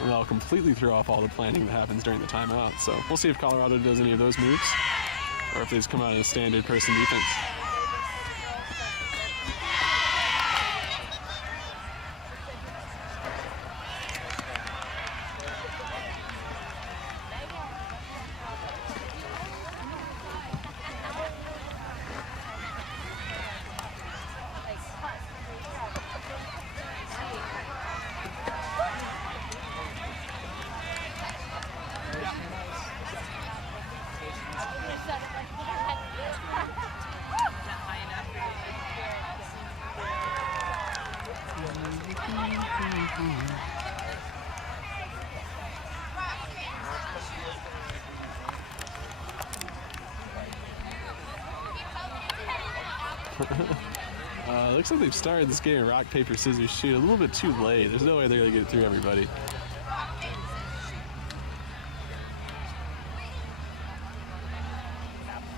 and that'll completely throw off all the planning that happens during the timeout. So we'll see if Colorado does any of those moves or if they just come out in a standard person defense. Looks like they've started this game rock, paper, scissors, shoot a little bit too late. There's no way they're going to get through everybody.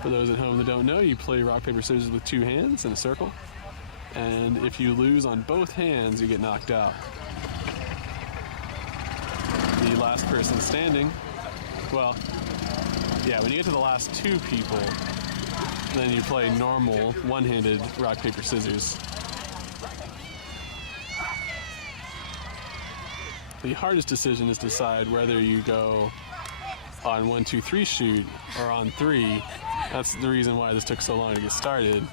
For those at home that don't know, you play rock, paper, scissors with two hands in a circle. And if you lose on both hands, you get knocked out. The last person standing, well, yeah, when you get to the last two people, then you play normal one-handed rock, paper, scissors. The hardest decision is to decide whether you go on 1, 2, 3 shoot or on 3. That's the reason why this took so long to get started,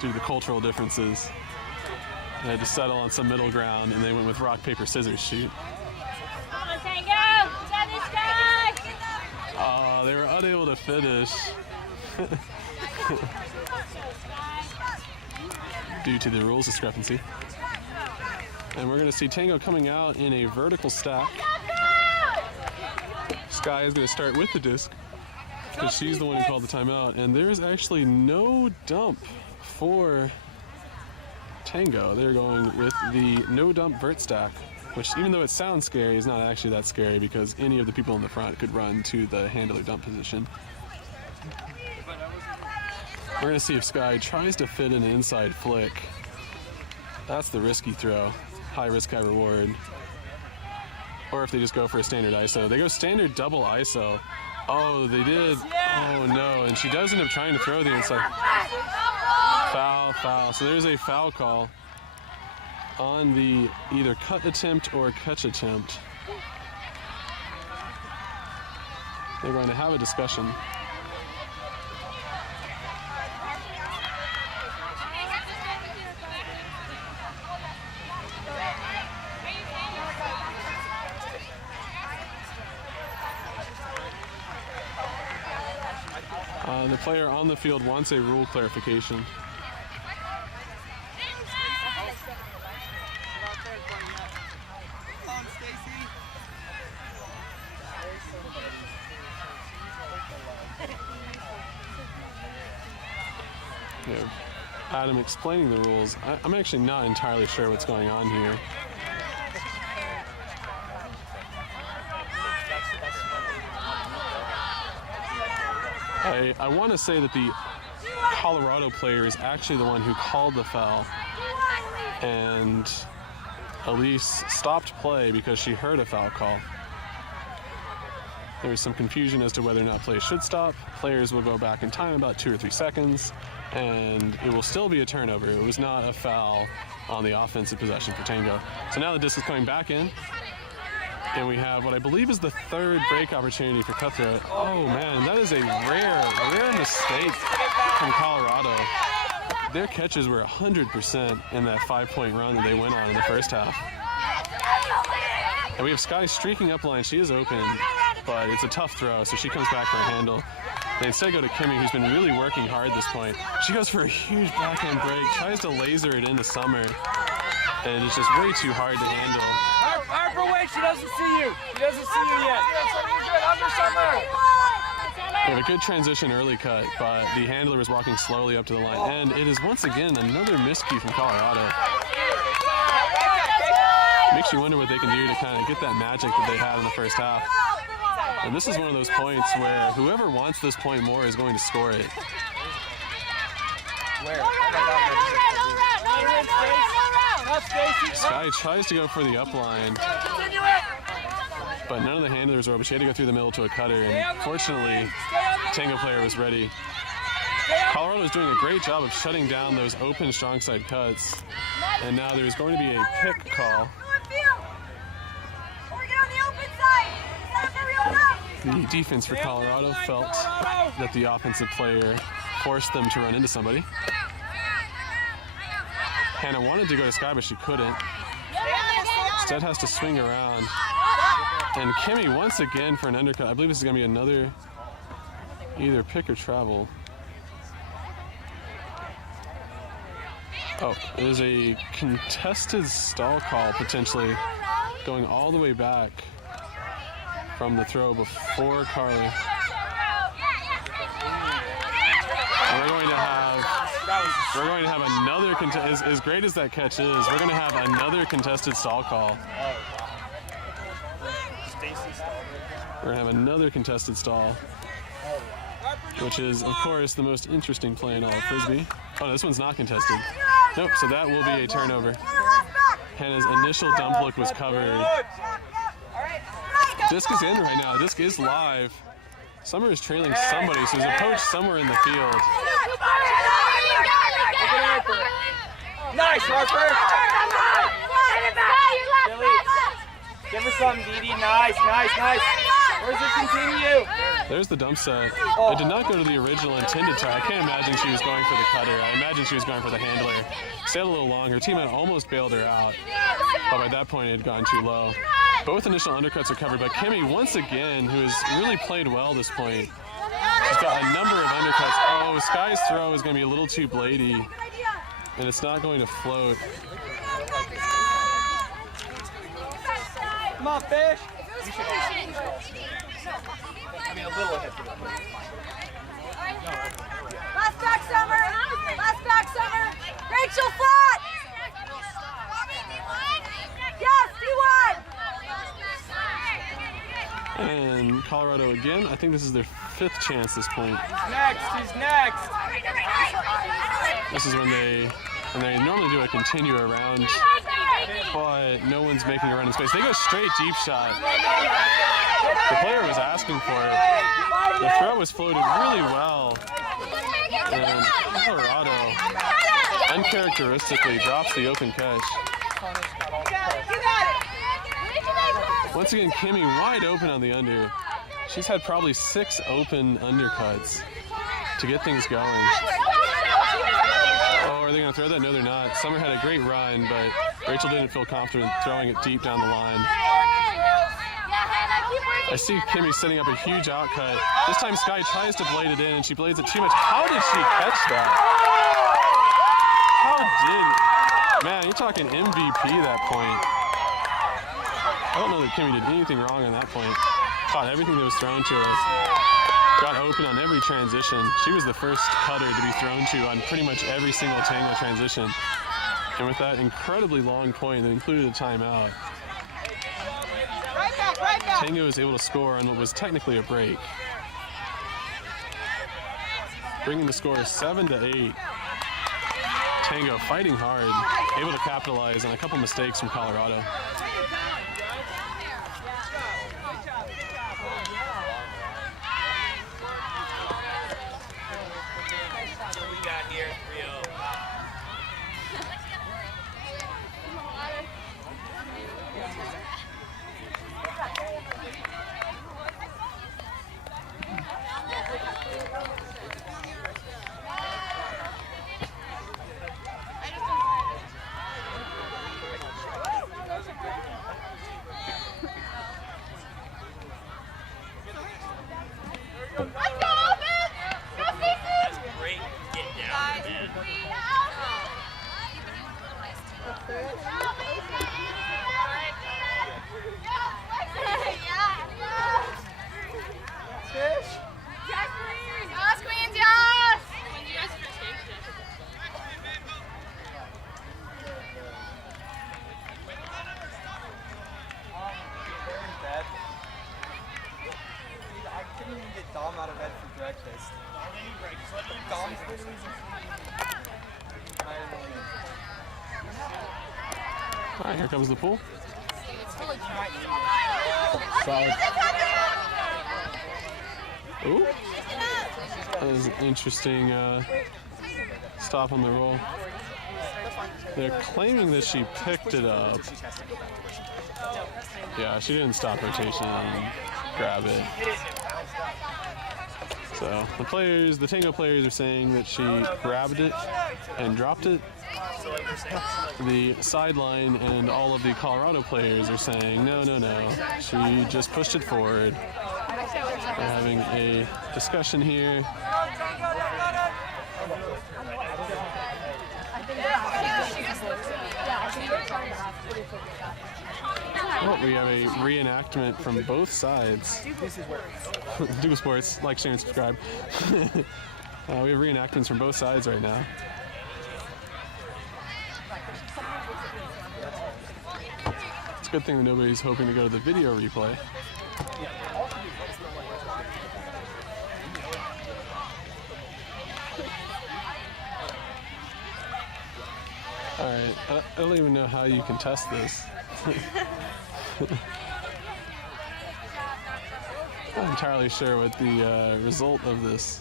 due to the cultural differences. They had to settle on some middle ground and they went with rock, paper, scissors shoot. Come on, Tango! Tell this guy! Oh, they were unable to finish. Due to the rules discrepancy. And we're going to see Tango coming out in a vertical stack. Sky is going to start with the disc because she's the one who called the timeout. And there's actually no dump for Tango. They're going with the no dump vert stack, which even though it sounds scary, is not actually that scary because any of the people in the front could run to the handler dump position. We're going to see if Sky tries to fit in an inside flick. That's the risky throw. High risk, high reward. Or if they just go for a standard ISO. They go standard double ISO. Oh, they did. Oh, no. And she does end up trying to throw the inside. Foul, foul. So there's a foul call on the either cut attempt or catch attempt. They're going to have a discussion. The player on the field wants a rule clarification. Yeah, Adam explaining the rules. I'm actually not entirely sure what's going on here. I want to say that the Colorado player is actually the one who called the foul, and Elise stopped play because she heard a foul call. There was some confusion as to whether or not play should stop. Players will go back in time about 2 or 3 seconds, and it will still be a turnover. It was not a foul on the offensive possession for Tango. So now the disc is coming back in, and we have what I believe is the 3rd break opportunity for Cutthroat. Oh man, that is a rare mistake from Colorado. Their catches were 100% in that 5-point run that they went on in the first half. And we have Sky streaking up line. She is open, but it's a tough throw, so she comes back for a handle. They instead go to Kimmy, who's been really working hard this point. She goes for a huge backhand break, tries to laser it into Summer, and it's just way too hard to handle. Harper, wait, she doesn't see you. She doesn't see you yet. Good, under Summer. We have a good transition early cut, but the handler was walking slowly up to the line, and it is once again another miscue from Colorado. Makes you wonder what they can do to kind of get that magic that they had in the first half. And this is one of those points where whoever wants this point more is going to score it. Sky tries to go for the up line, but none of the handlers were open. She had to go through the middle to a cutter, and fortunately, Tango player was ready. Colorado is doing a great job of shutting down those open strong side cuts, and now there's going to be a pick call. The defense for Colorado felt that the offensive player forced them to run into somebody. Hannah wanted to go to Sky, but she couldn't. Instead has to swing around. And Kimmy once again for an undercut. I believe this is going to be another either pick or travel. Oh, it is a contested stall call potentially going all the way back from the throw before Carly. And we're going to have another as great as that catch is, we're going to have another contested stall call. We're going to have another contested stall, which is, of course, the most interesting play in all of Frisbee. Oh, no, this one's not contested. Nope, so that will be a turnover. Hannah's initial dump look was covered. Disc is in right now. Disc is live. Summer is trailing somebody, so there's a poach somewhere in the field. Nice, Harper. Give her something, Dee Dee. Nice. Where does it continue? There's the dump set. It did not go to the original intended tie. I can't imagine she was going for the cutter. I imagine she was going for the handler. Stayed a little long. Her teammate almost bailed her out, but by that point it had gone too low. Both initial undercuts are covered, but Kimmy, once again, who has really played well this point, she's got a number of undercuts. Oh, Sky's throw is going to be a little too blady, and it's not going to float. Come on, fish. I mean, a little ahead for them. Last back, Summer. Rachel flat. Yes, D1. And Colorado again, I think this is their 5th chance this point. Who's next? This is when they normally do a continue around, but no one's making a run in space. They go straight deep shot. The player was asking for it. The throw was floated really well. And Colorado uncharacteristically drops the open catch. Once again, Kimmy wide open on the under. She's had probably 6 open undercuts to get things going. Oh, are they going to throw that? No, they're not. Summer had a great run, but Rachel didn't feel confident throwing it deep down the line. I see Kimmy setting up a huge outcut. This time Sky tries to blade it in, and she blades it too much. How did she catch that? Man, you're talking MVP that point. I don't know that Kimmy did anything wrong on that point. Caught everything that was thrown to her. Got open on every transition. She was the first cutter to be thrown to on pretty much every single Tango transition. And with that incredibly long point that included a timeout, Tango was able to score on what was technically a break, bringing the score 7-8. Tango fighting hard, able to capitalize on a couple mistakes from Colorado. out of bed for breakfast. All right, here comes the pool. Solid. Ooh. That was an interesting stop on the roll. They're claiming that she picked it up. Yeah, she didn't stop rotation and grab it. So the Tango players are saying that she grabbed it and dropped it. The sideline and all of the Colorado players are saying, no, no, no, she just pushed it forward. They're having a discussion here. Oh, we have a reenactment from both sides. Do Sports, like, share, and subscribe. We have reenactments from both sides right now. It's a good thing that nobody's hoping to go to the video replay. Alright, I don't even know how you can test this. I'm not entirely sure what the result of this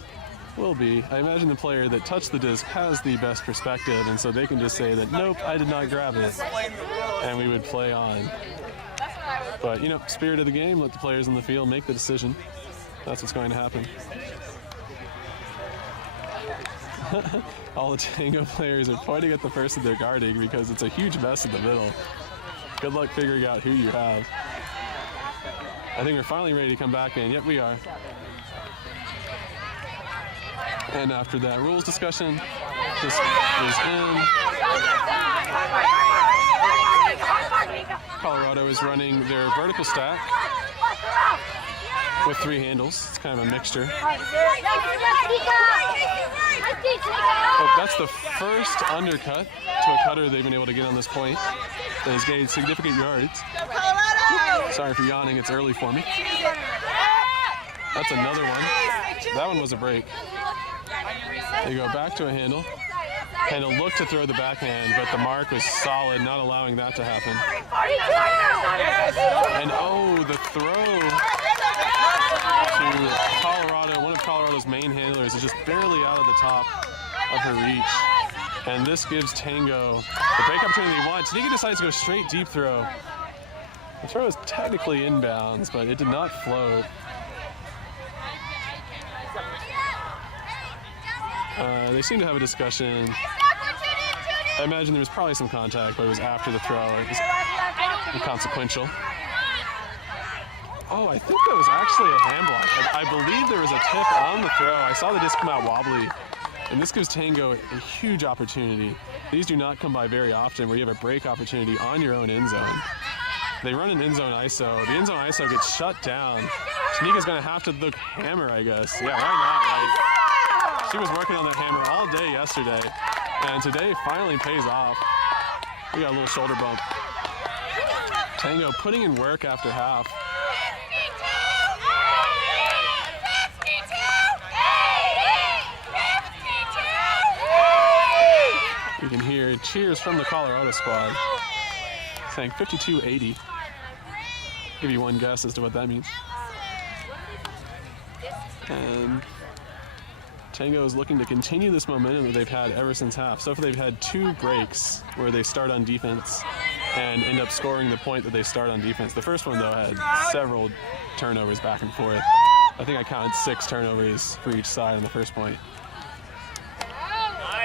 will be. I imagine the player that touched the disc has the best perspective, and so they can just say that, nope, I did not grab it, and we would play on. But, you know, spirit of the game, let the players in the field make the decision. That's what's going to happen. All the Tango players are pointing at the person they're guarding because it's a huge mess in the middle. Good luck figuring out who you have. I think we're finally ready to come back in. Yep, we are. And after that rules discussion, this is in. Colorado is running their vertical stack with 3 handles. It's kind of a mixture. Oh, that's the first undercut to a cutter they've been able to get on this point that has gained significant yards. Sorry for yawning, it's early for me. That's another one. That one was a break. They go back to a handle. Handle looked to throw the backhand, but the mark was solid, not allowing that to happen. And oh, the throw to Colorado, one of Colorado's main handlers, is just barely out of the top of her reach. And this gives Tango the break opportunity he wants. Tanika decides to go straight deep throw. The throw is technically inbounds, but it did not float. They seem to have a discussion. I imagine there was probably some contact, but it was after the throw. It was inconsequential. Oh, I think that was actually a hand block. I believe there was a tip on the throw. I saw the disc come out wobbly. And this gives Tango a huge opportunity. These do not come by very often where you have a break opportunity on your own end zone. They run an end zone ISO. The end zone ISO gets shut down. Tanika's gonna have to look hammer, I guess. Yeah, why not? Like, she was working on that hammer all day yesterday, and today finally pays off. We got a little shoulder bump. Tango putting in work after half. You can hear cheers from the Colorado squad saying 52-80. Give you one guess as to what that means. And Tango is looking to continue this momentum that they've had ever since half. So far they've had 2 breaks where they start on defense and end up scoring the point that they start on defense. The first one, though, had several turnovers back and forth. I think I counted 6 turnovers for each side on the first point.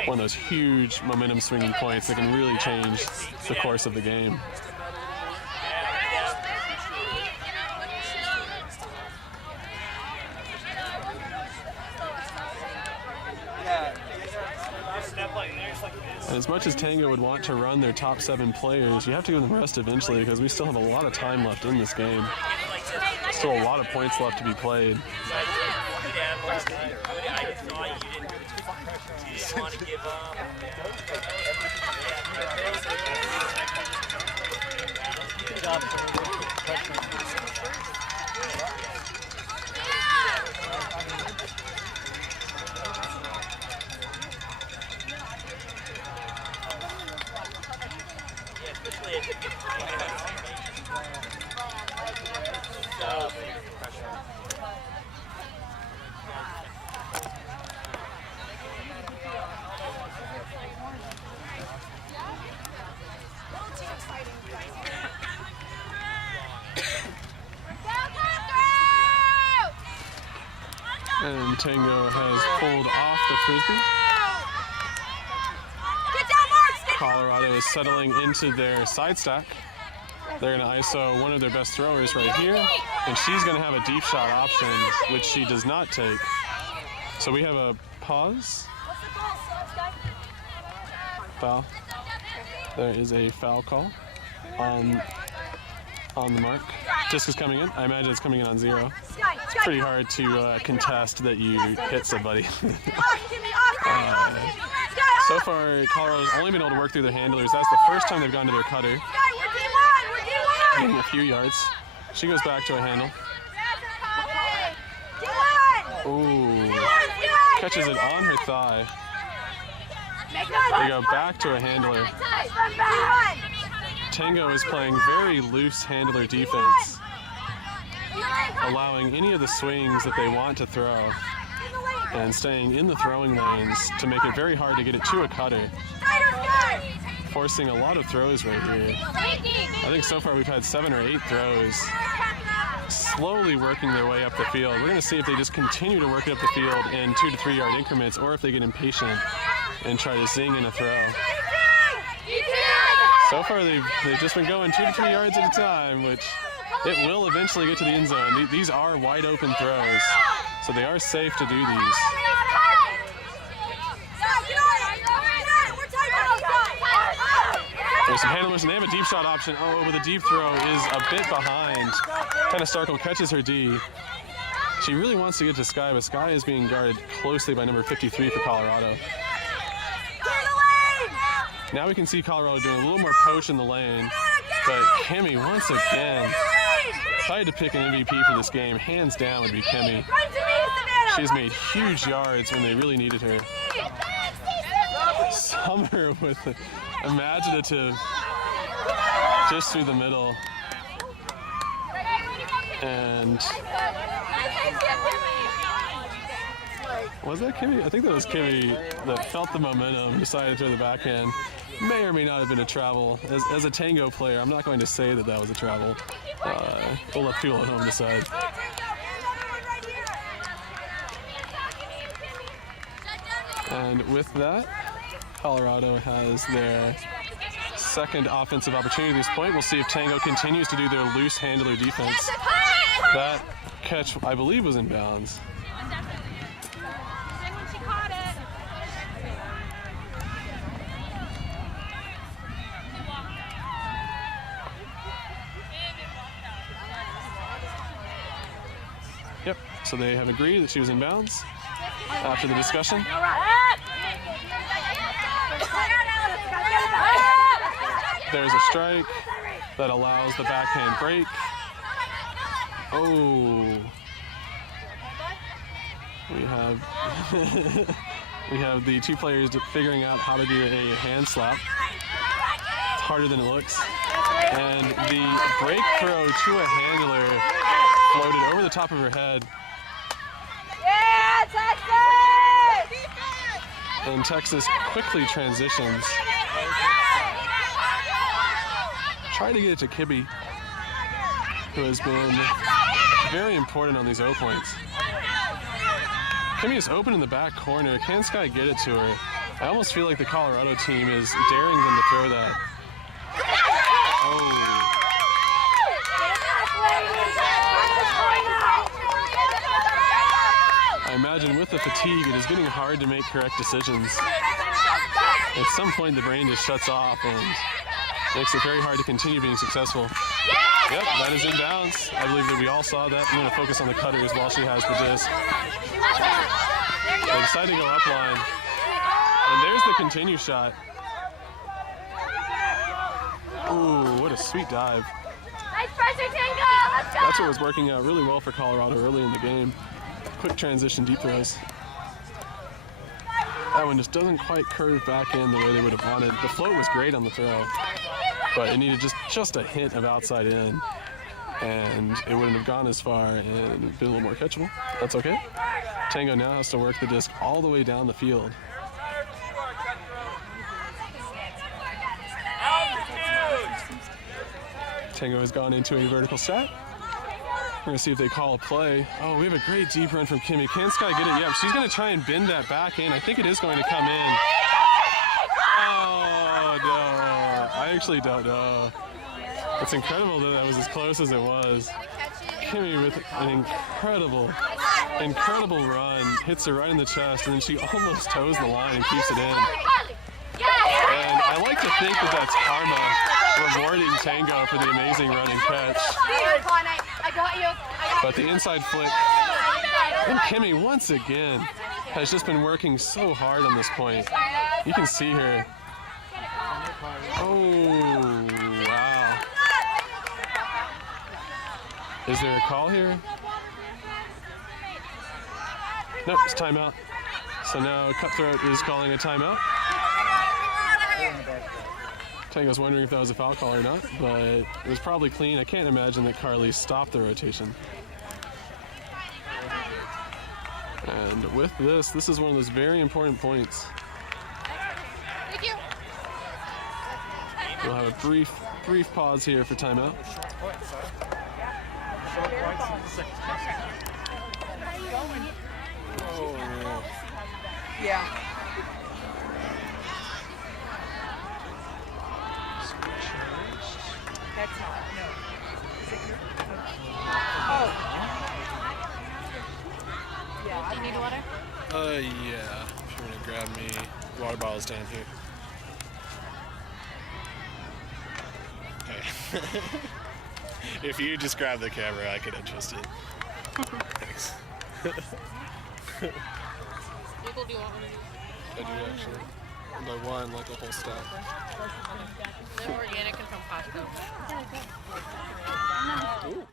One of those huge momentum swinging points that can really change the course of the game. And as much as Tango would want to run their top 7 players, you have to give them rest eventually because we still have a lot of time left in this game. Still a lot of points left to be played. And Tango has pulled off the frisbee. Colorado is settling into their side stack. They're going to ISO one of their best throwers right here, and she's going to have a deep shot option, which she does not take. So we have a pause. Foul. There is a foul call on the mark. Disc is coming in. I imagine it's coming in on 0. It's pretty hard to contest that you hit somebody. So far, Colorado's only been able to work through their handlers. That's the first time they've gone to their cutter. Getting a few yards. She goes back to a handle. Ooh. Catches it on her thigh. They go back to a handler. Tango is playing very loose handler defense, allowing any of the swings that they want to throw and staying in the throwing lanes to make it very hard to get it to a cutter, forcing a lot of throws right here. I think so far we've had 7 or 8 throws, slowly working their way up the field. We're going to see if they just continue to work it up the field in 2 to 3 yard increments, or if they get impatient and try to zing in a throw. So far they've just been going 2 to 3 yards at a time, which it will eventually get to the end zone. These are wide open throws, so they are safe to do these. There's some handlers, and they have a deep shot option. Oh, but the deep throw is a bit behind. Kind of Starkle catches her D. She really wants to get to Sky, but Sky is being guarded closely by number 53 for Colorado. Now we can see Colorado doing a little more poach in the lane, but Kimmy, once again, if I had to pick an MVP for this game, hands down would be Kimmy. She's made huge yards when they really needed her. Summer with imaginative just through the middle. And was that Kimmy? I think that was Kimmy that felt the momentum, decided to throw the backhand. May or may not have been a travel. As a Tango player, I'm not going to say that that was a travel. We'll let people at home decide. And with that, Colorado has their second offensive opportunity at this point. We'll see if Tango continues to do their loose handler defense. That catch, I believe, was in bounds. Yep, so they have agreed that she was in bounds after the discussion. There's a strike that allows the backhand break. Oh. We have the two players figuring out how to do a hand slap. It's harder than it looks. And the break throw to a handler floated over the top of her head. Yeah, Texas! And Texas quickly transitions. Trying to get it to Kibbe, who has been very important on these O points. Kimmy is open in the back corner. Can Sky get it to her? I almost feel like the Colorado team is daring them to throw that. Oh. I imagine with the fatigue, it is getting hard to make correct decisions. At some point, the brain just shuts off and makes it very hard to continue being successful. Yep, that is in bounds. I believe that we all saw that. I'm going to focus on the cutters while she has the disc. They decide to go up line. And there's the continue shot. Ooh, what a sweet dive. Nice pressure, Tango! Let's go! That's what was working out really well for Colorado early in the game. quick transition deep throws. That one just doesn't quite curve back in the way they would have wanted. The float was great on the throw, but it needed just a hint of outside in, and it wouldn't have gone as far and been a little more catchable. That's okay. Tango now has to work the disc all the way down the field. Tango has gone into a vertical set. We're going to see if they call a play. Oh, we have a great deep run from Kimmy. Can Sky get it? Yeah, she's going to try and bend that back in. I think it is going to come in. Oh, no. I actually don't know. It's incredible that that was as close as it was. Kimmy with an incredible run. Hits her right in the chest, and then she almost toes the line and keeps it in. And I like to think that that's karma rewarding Tango for the amazing running catch. But the inside flick, and Kimmy once again has just been working so hard on this point. You can see her. Oh, wow. Is there a call here? Nope, it's timeout. So now Cutthroat is calling a timeout. Tango's wondering if that was a foul call or not, but it was probably clean. I can't imagine that Carly stopped the rotation. And with this is one of those very important points. Thank you. We'll have a brief pause here for timeout. Oh. Yeah. That's not, no. Is it your? Oh. Yeah. Do you need water? Yeah. If you're gonna grab me, water bottles down here. Okay. If you just grab the camera, I could adjust it. Thanks. Nicole, do you want one of these? I do actually. And I won like a whole stack. They're organic and from Costco. Ooh.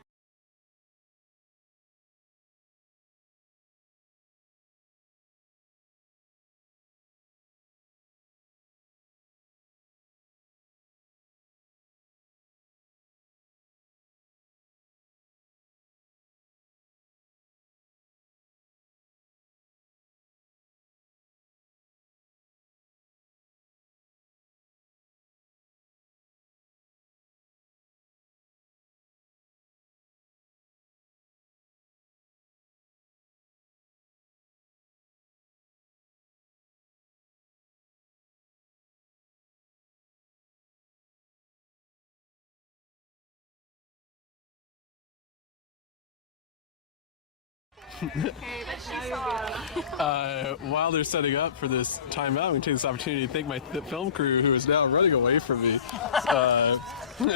While they're setting up for this timeout, I'm going to take this opportunity to thank my film crew who is now running away from me. There we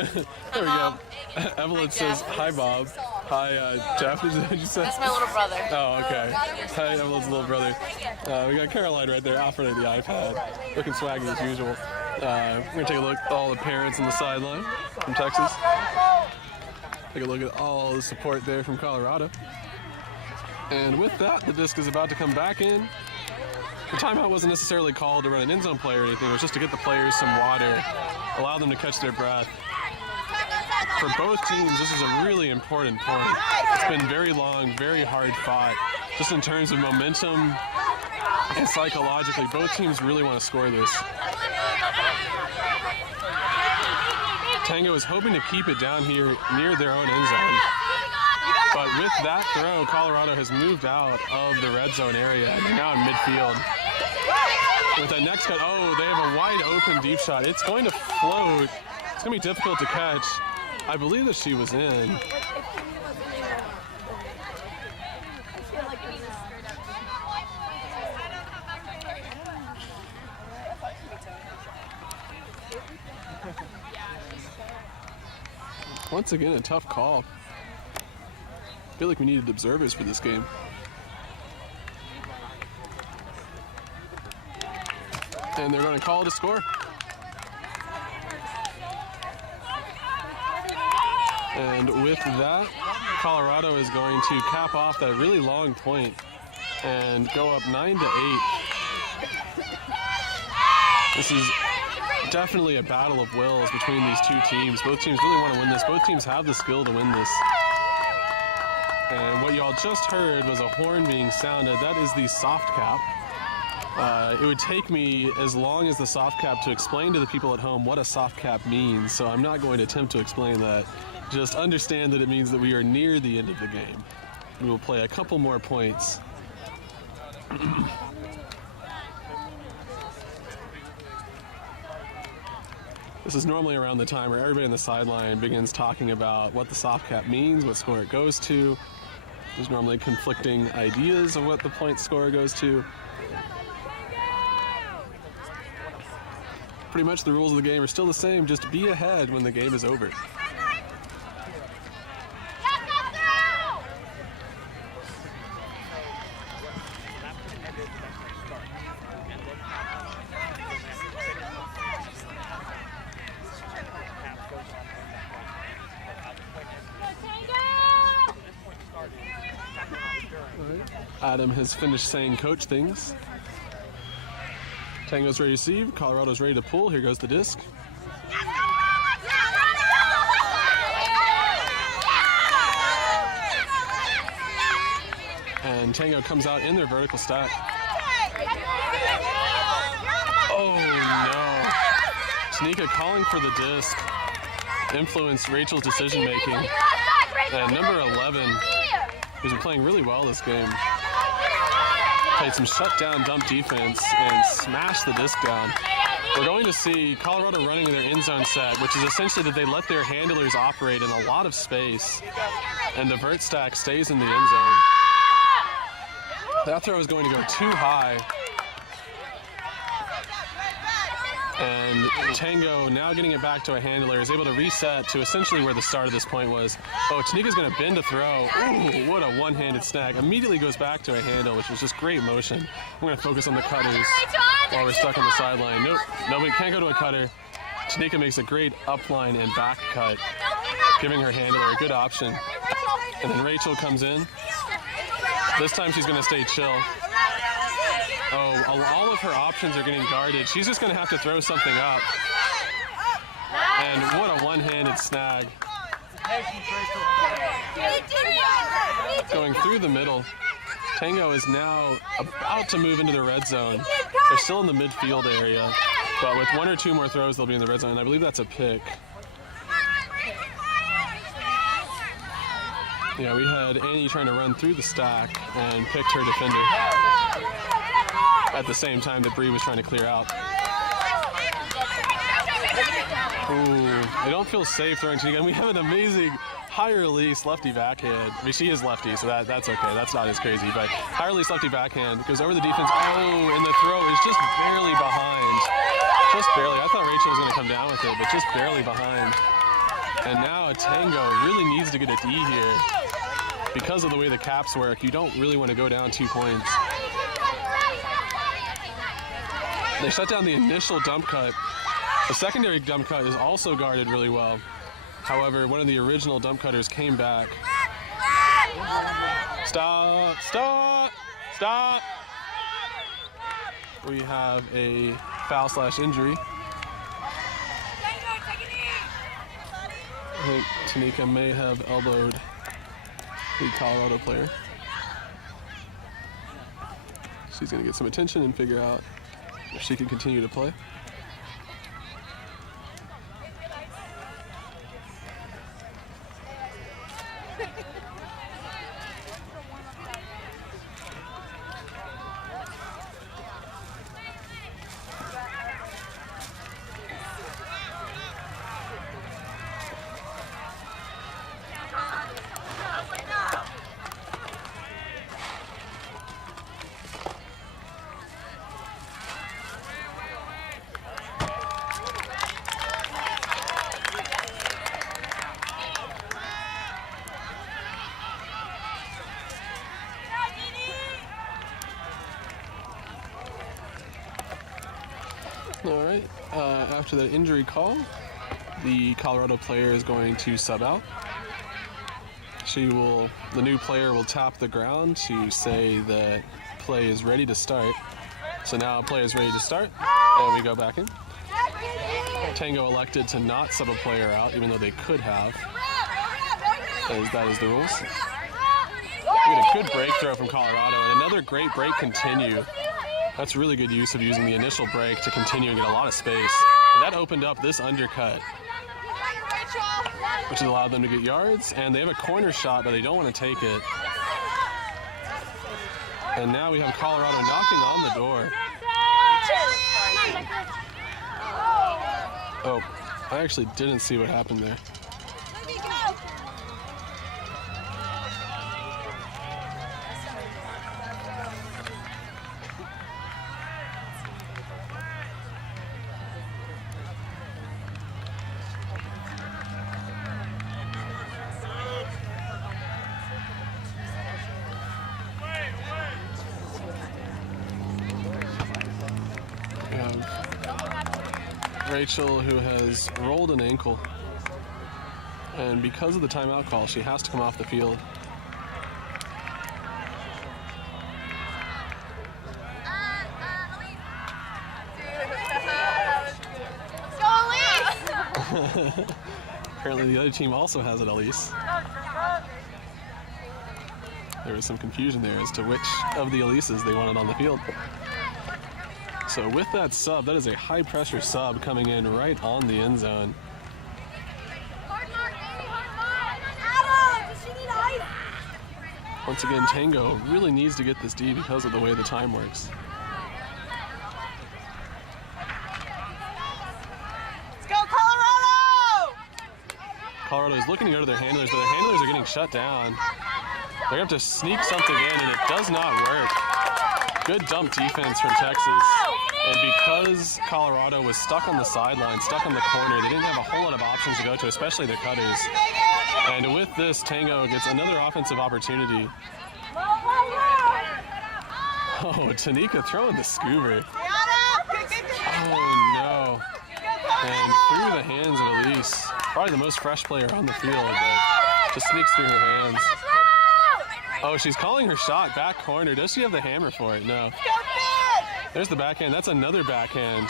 go. Evelyn says, hi, Bob. Hi, Jeff. Did you say? That's my little brother. Oh, okay. Hi, Evelyn's little brother. We got Caroline right there out front of the iPad, looking swaggy as usual. We're going to take a look at all the parents on the sideline from Texas. Take a look at all the support there from Colorado. And with that, the disc is about to come back in. The timeout wasn't necessarily called to run an end zone play or anything. It was just to get the players some water, allow them to catch their breath. For both teams, this is a really important point. It's been very long, very hard fought. Just in terms of momentum and psychologically, both teams really want to score this. Tango is hoping to keep it down here near their own end zone. But with that throw, Colorado has moved out of the red zone area and they're now in midfield. With that next cut, oh, they have a wide open deep shot. It's going to float. It's going to be difficult to catch. I believe that she was in. Once again, a tough call. I feel like we needed observers for this game. And they're going to call it a score. And with that, Colorado is going to cap off that really long point and go up 9-8. This is definitely a battle of wills between these two teams. Both teams really want to win this. Both teams have the skill to win this. And what y'all just heard was a horn being sounded. That is the soft cap. It would take me as long as the soft cap to explain to the people at home what a soft cap means, so I'm not going to attempt to explain that. Just understand that it means that we are near the end of the game. We will play a couple more points. This is normally around the time where everybody on the sideline begins talking about what the soft cap means, what score it goes to. There's normally conflicting ideas of what the point score goes to. Pretty much the rules of the game are still the same, just be ahead when the game is over. Adam has finished saying coach things. Tango's ready to receive. Colorado's ready to pull. Here goes the disc. And Tango comes out in their vertical stack. Oh no. Tanika calling for the disc influenced Rachel's decision making. And number 11, who's been playing really well this game, played some shutdown dump defense and smashed the disc down. We're going to see Colorado running their end zone set, which is essentially that they let their handlers operate in a lot of space, and the vert stack stays in the end zone. That throw is going to go too high. And Tango, now getting it back to a handler, is able to reset to essentially where the start of this point was. Oh, Tanika's going to bend to throw. Ooh, what a one-handed snag. Immediately goes back to a handle, which was just great motion. We're going to focus on the cutters while we're stuck on the sideline. Nope, nobody can't go to a cutter. Tanika makes a great upline and back cut, giving her handler a good option. And then Rachel comes in. This time she's going to stay chill. Oh, all of her options are getting guarded. She's just going to have to throw something up. And what a one-handed snag. Going through the middle. Tango is now about to move into the red zone. They're still in the midfield area, but with one or two more throws, they'll be in the red zone. And I believe that's a pick. Yeah, we had Annie trying to run through the stack and picked her defender at the same time that Bree was trying to clear out. Ooh, they don't feel safe throwing to again. We have an amazing high release lefty backhand. I mean, she is lefty, so that's okay. That's not as crazy, but high release lefty backhand goes over the defense. Oh, and the throw is just barely behind. Just barely. I thought Rachel was going to come down with it, but just barely behind. And now Tango really needs to get a D here. Because of the way the caps work, you don't really want to go down 2 points. They shut down the initial dump cut. The secondary dump cut is also guarded really well. However, one of the original dump cutters came back. Stop, stop, stop. We have a foul/injury. I think Tanika may have elbowed the Colorado player. She's going to get some attention and figure out if she can continue to play. All right, after that injury call, the Colorado player is going to sub out. The new player will tap the ground to say that play is ready to start. So now play is ready to start, and we go back in. Tango elected to not sub a player out, even though they could have, as that is the rules. We get a good break throw from Colorado, and another great break continue. That's really good use of using the initial break to continue and get a lot of space. And that opened up this undercut, which has allowed them to get yards, and they have a corner shot, but they don't want to take it. And now we have Colorado knocking on the door. Oh, I actually didn't see what happened there. Rachel, who has rolled an ankle, and because of the timeout call, she has to come off the field. Apparently the other team also has it, Elise. There was some confusion there as to which of the Elises they wanted on the field. So with that sub, that is a high pressure sub coming in right on the end zone. Once again, Tango really needs to get this D because of the way the time works. Let's go, Colorado! Colorado is looking to go to their handlers, but their handlers are getting shut down. They're going to have to sneak something in, and it does not work. Good dump defense from Texas. And because Colorado was stuck on the sideline, stuck on the corner, they didn't have a whole lot of options to go to, especially the cutters. And with this, Tango gets another offensive opportunity. Oh, Tanika throwing the scoober. Oh, no. And through the hands of Elise, probably the most fresh player on the field, but just sneaks through her hands. Oh, she's calling her shot, back corner. Does she have the hammer for it? No. There's the backhand. That's another backhand.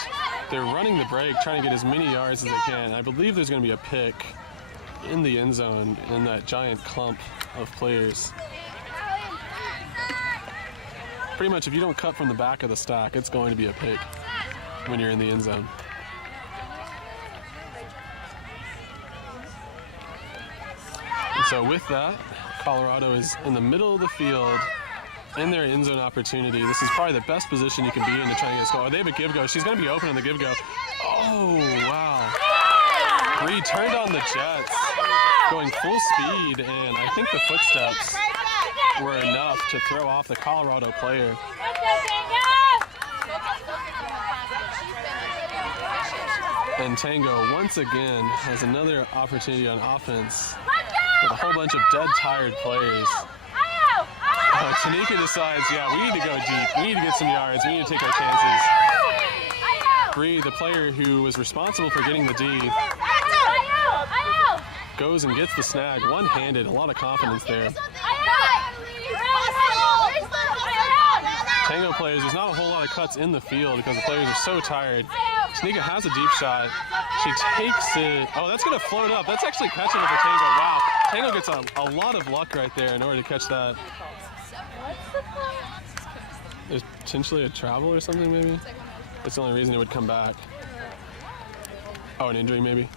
They're running the break, trying to get as many yards as they can. I believe there's going to be a pick in the end zone in that giant clump of players. Pretty much, if you don't cut from the back of the stack, it's going to be a pick when you're in the end zone. And so with that, Colorado is in the middle of the field in their end zone opportunity. This is probably the best position you can be in to try and get a score. Oh, they have a give go. She's going to be open on the give go. Oh, wow. Bree turned on the Jets, going full speed, and I think the footsteps were enough to throw off the Colorado player. And Tango once again has another opportunity on offense with a whole bunch of dead tired players. Tanika decides, yeah, we need to go deep. We need to get some yards. We need to take our chances. Bree, the player who was responsible for getting the D, goes and gets the snag one-handed. A lot of confidence there. Tango players, there's not a whole lot of cuts in the field because the players are so tired. Tanika has a deep shot. She takes it. Oh, that's going to float up. That's actually catching it for Tango. Wow. Tango gets a lot of luck right there in order to catch that. There's potentially a travel or something, maybe? That's the only reason it would come back. Oh, an injury, maybe?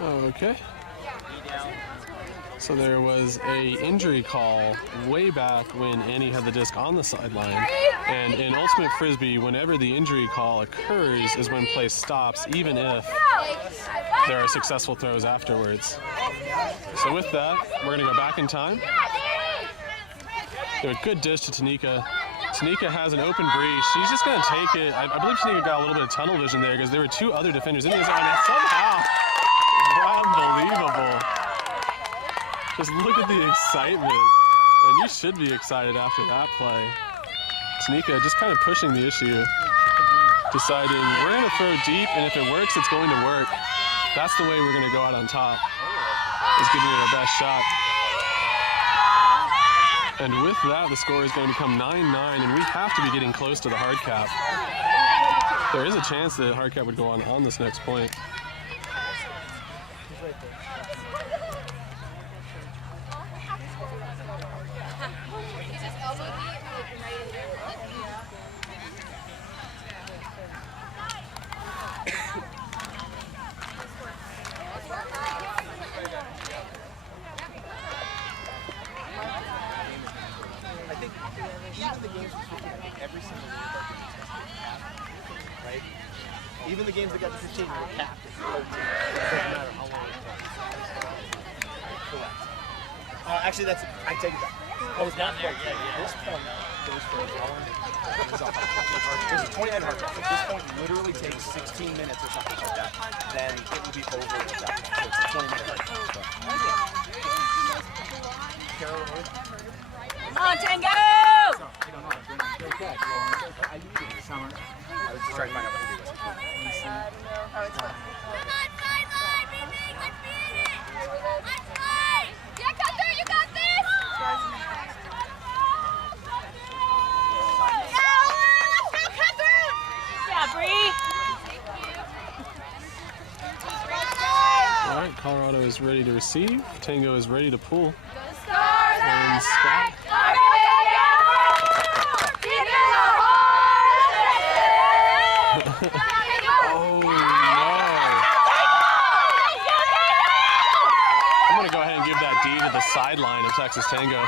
Okay. So there was a injury call way back when Annie had the disc on the sideline. And in Ultimate Frisbee, whenever the injury call occurs is when play stops, even if there are successful throws afterwards. So with that, we're going to go back in time. Do a good dish to Tanika. Tanika has an open breeze. She's just going to take it. I believe Tanika got a little bit of tunnel vision there because there were two other defenders in the zone. And somehow, unbelievable. Just look at the excitement. And you should be excited after that play. Tanika just kind of pushing the issue, deciding we're going to throw deep, and if it works, it's going to work. That's the way we're going to go out on top, is giving it our best shot. And with that, the score is going to become 9-9, and we have to be getting close to the hard cap. There is a chance that hard cap would go on this next point. Even the games that got to 15 were capped at 13. It doesn't matter how long it takes. Correct. Actually, that's, I take it back. Oh, it's not there. This point goes for a long. There's a 29 hard cap. If this point literally takes 16 minutes or something like that, then it will be over with that. So it's a 20-minute hard cap. Come on, Tango! I was just trying to find out what to do. I don't know how it's going. Come on, sideline! Let's beat it! Let's play! Yeah, Cutthroat, you got this! Yeah, let's go, Cutthroat! Yeah, Bree! All right, Colorado is ready to receive. Tango is ready to pull. Stars! And Scott. Oh no! I'm gonna go ahead and give that D to the sideline of Texas Tango.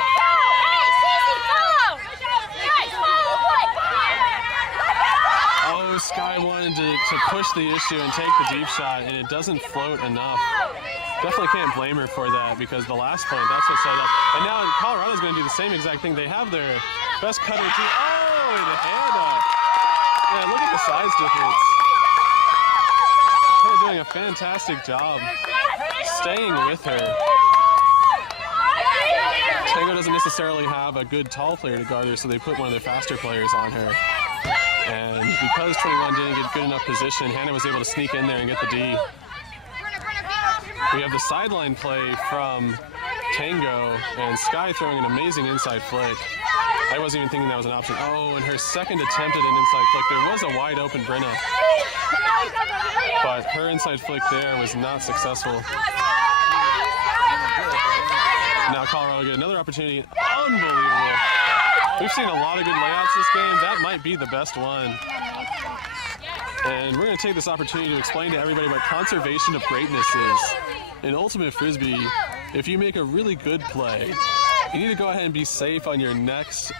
Oh, Sky wanted to push the issue and take the deep shot, and it doesn't float enough. Definitely can't blame her for that because the last point, that's what set up. And now Colorado's going to do the same exact thing. They have their best cutter team. Oh, and a hand up. Yeah, look at the size difference. They're doing a fantastic job staying with her. Tango doesn't necessarily have a good tall player to guard her, so they put one of their faster players on her. And because 21 didn't get good enough position, Hannah was able to sneak in there and get the D. We have the sideline play from Tango, and Sky throwing an amazing inside flick. I wasn't even thinking that was an option. Oh, and her second attempt at an inside flick. There was a wide open Brenna, but her inside flick there was not successful. Now Colorado get another opportunity. Unbelievable. We've seen a lot of good layouts this game. That might be the best one. And we're going to take this opportunity to explain to everybody what conservation of greatness is. In Ultimate Frisbee, if you make a really good play, you need to go ahead and be safe on your next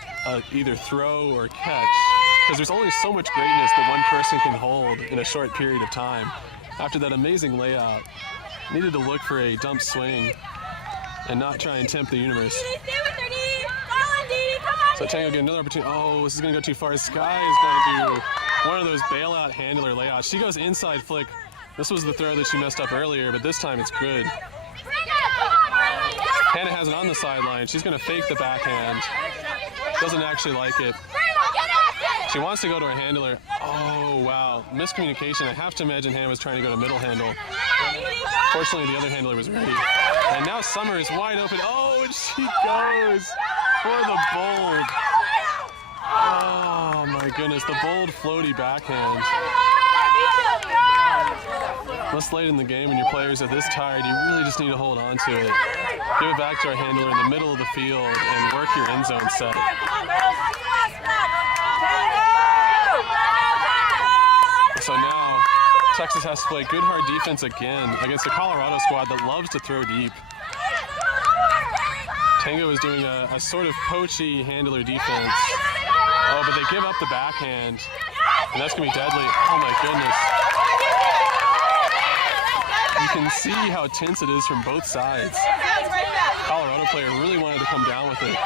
either throw or catch, because there's only so much greatness that one person can hold in a short period of time. After that amazing layout, needed to look for a dump swing and not try and tempt the universe. So Tango get another opportunity. Oh, this is going to go too far. Sky is going to do one of those bailout handler layouts. She goes inside flick. This was the throw that she messed up earlier, but this time it's good. Hannah has it on the sideline. She's going to fake the backhand. Doesn't actually like it. She wants to go to her handler. Oh, wow. Miscommunication. I have to imagine Hannah was trying to go to middle handle. Fortunately, the other handler was ready. And now Summer is wide open. Oh, and she goes for the bold. Oh, my goodness. The bold floaty backhand. This late in the game when your players are this tired, you really just need to hold on to it. Give it back to our handler in the middle of the field and work your end zone set. So now, Texas has to play good hard defense again against a Colorado squad that loves to throw deep. Tango is doing a sort of poachy handler defense. Oh, but they give up the backhand, and that's going to be deadly. Oh, my goodness. You can see how tense it is from both sides. Colorado player really wanted to come down with it.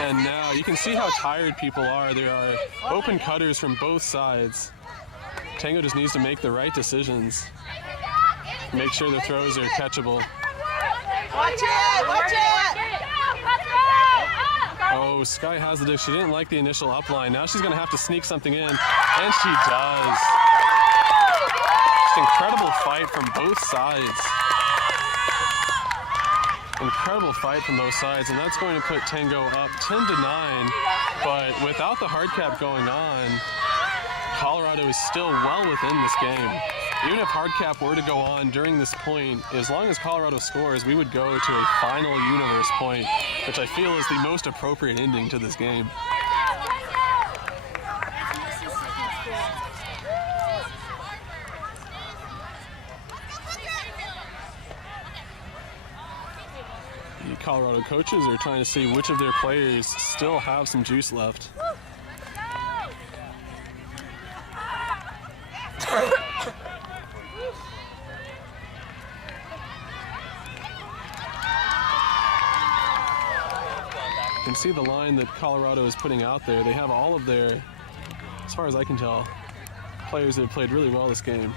And now you can see how tired people are. There are open cutters from both sides. Tango just needs to make the right decisions. Make sure the throws are catchable. Watch it! Watch it! Oh, Sky has the dish. She didn't like the initial up line. Now she's going to have to sneak something in, and she does. Just incredible fight from both sides. Incredible fight from both sides, and that's going to put Tango up 10-9. But without the hard cap going on, Colorado is still well within this game. Even if hard cap were to go on during this point, as long as Colorado scores, we would go to a final universe point, which I feel is the most appropriate ending to this game. The Colorado coaches are trying to see which of their players still have some juice left. You can see the line that Colorado is putting out there. They have all of their, as far as I can tell, players that have played really well this game.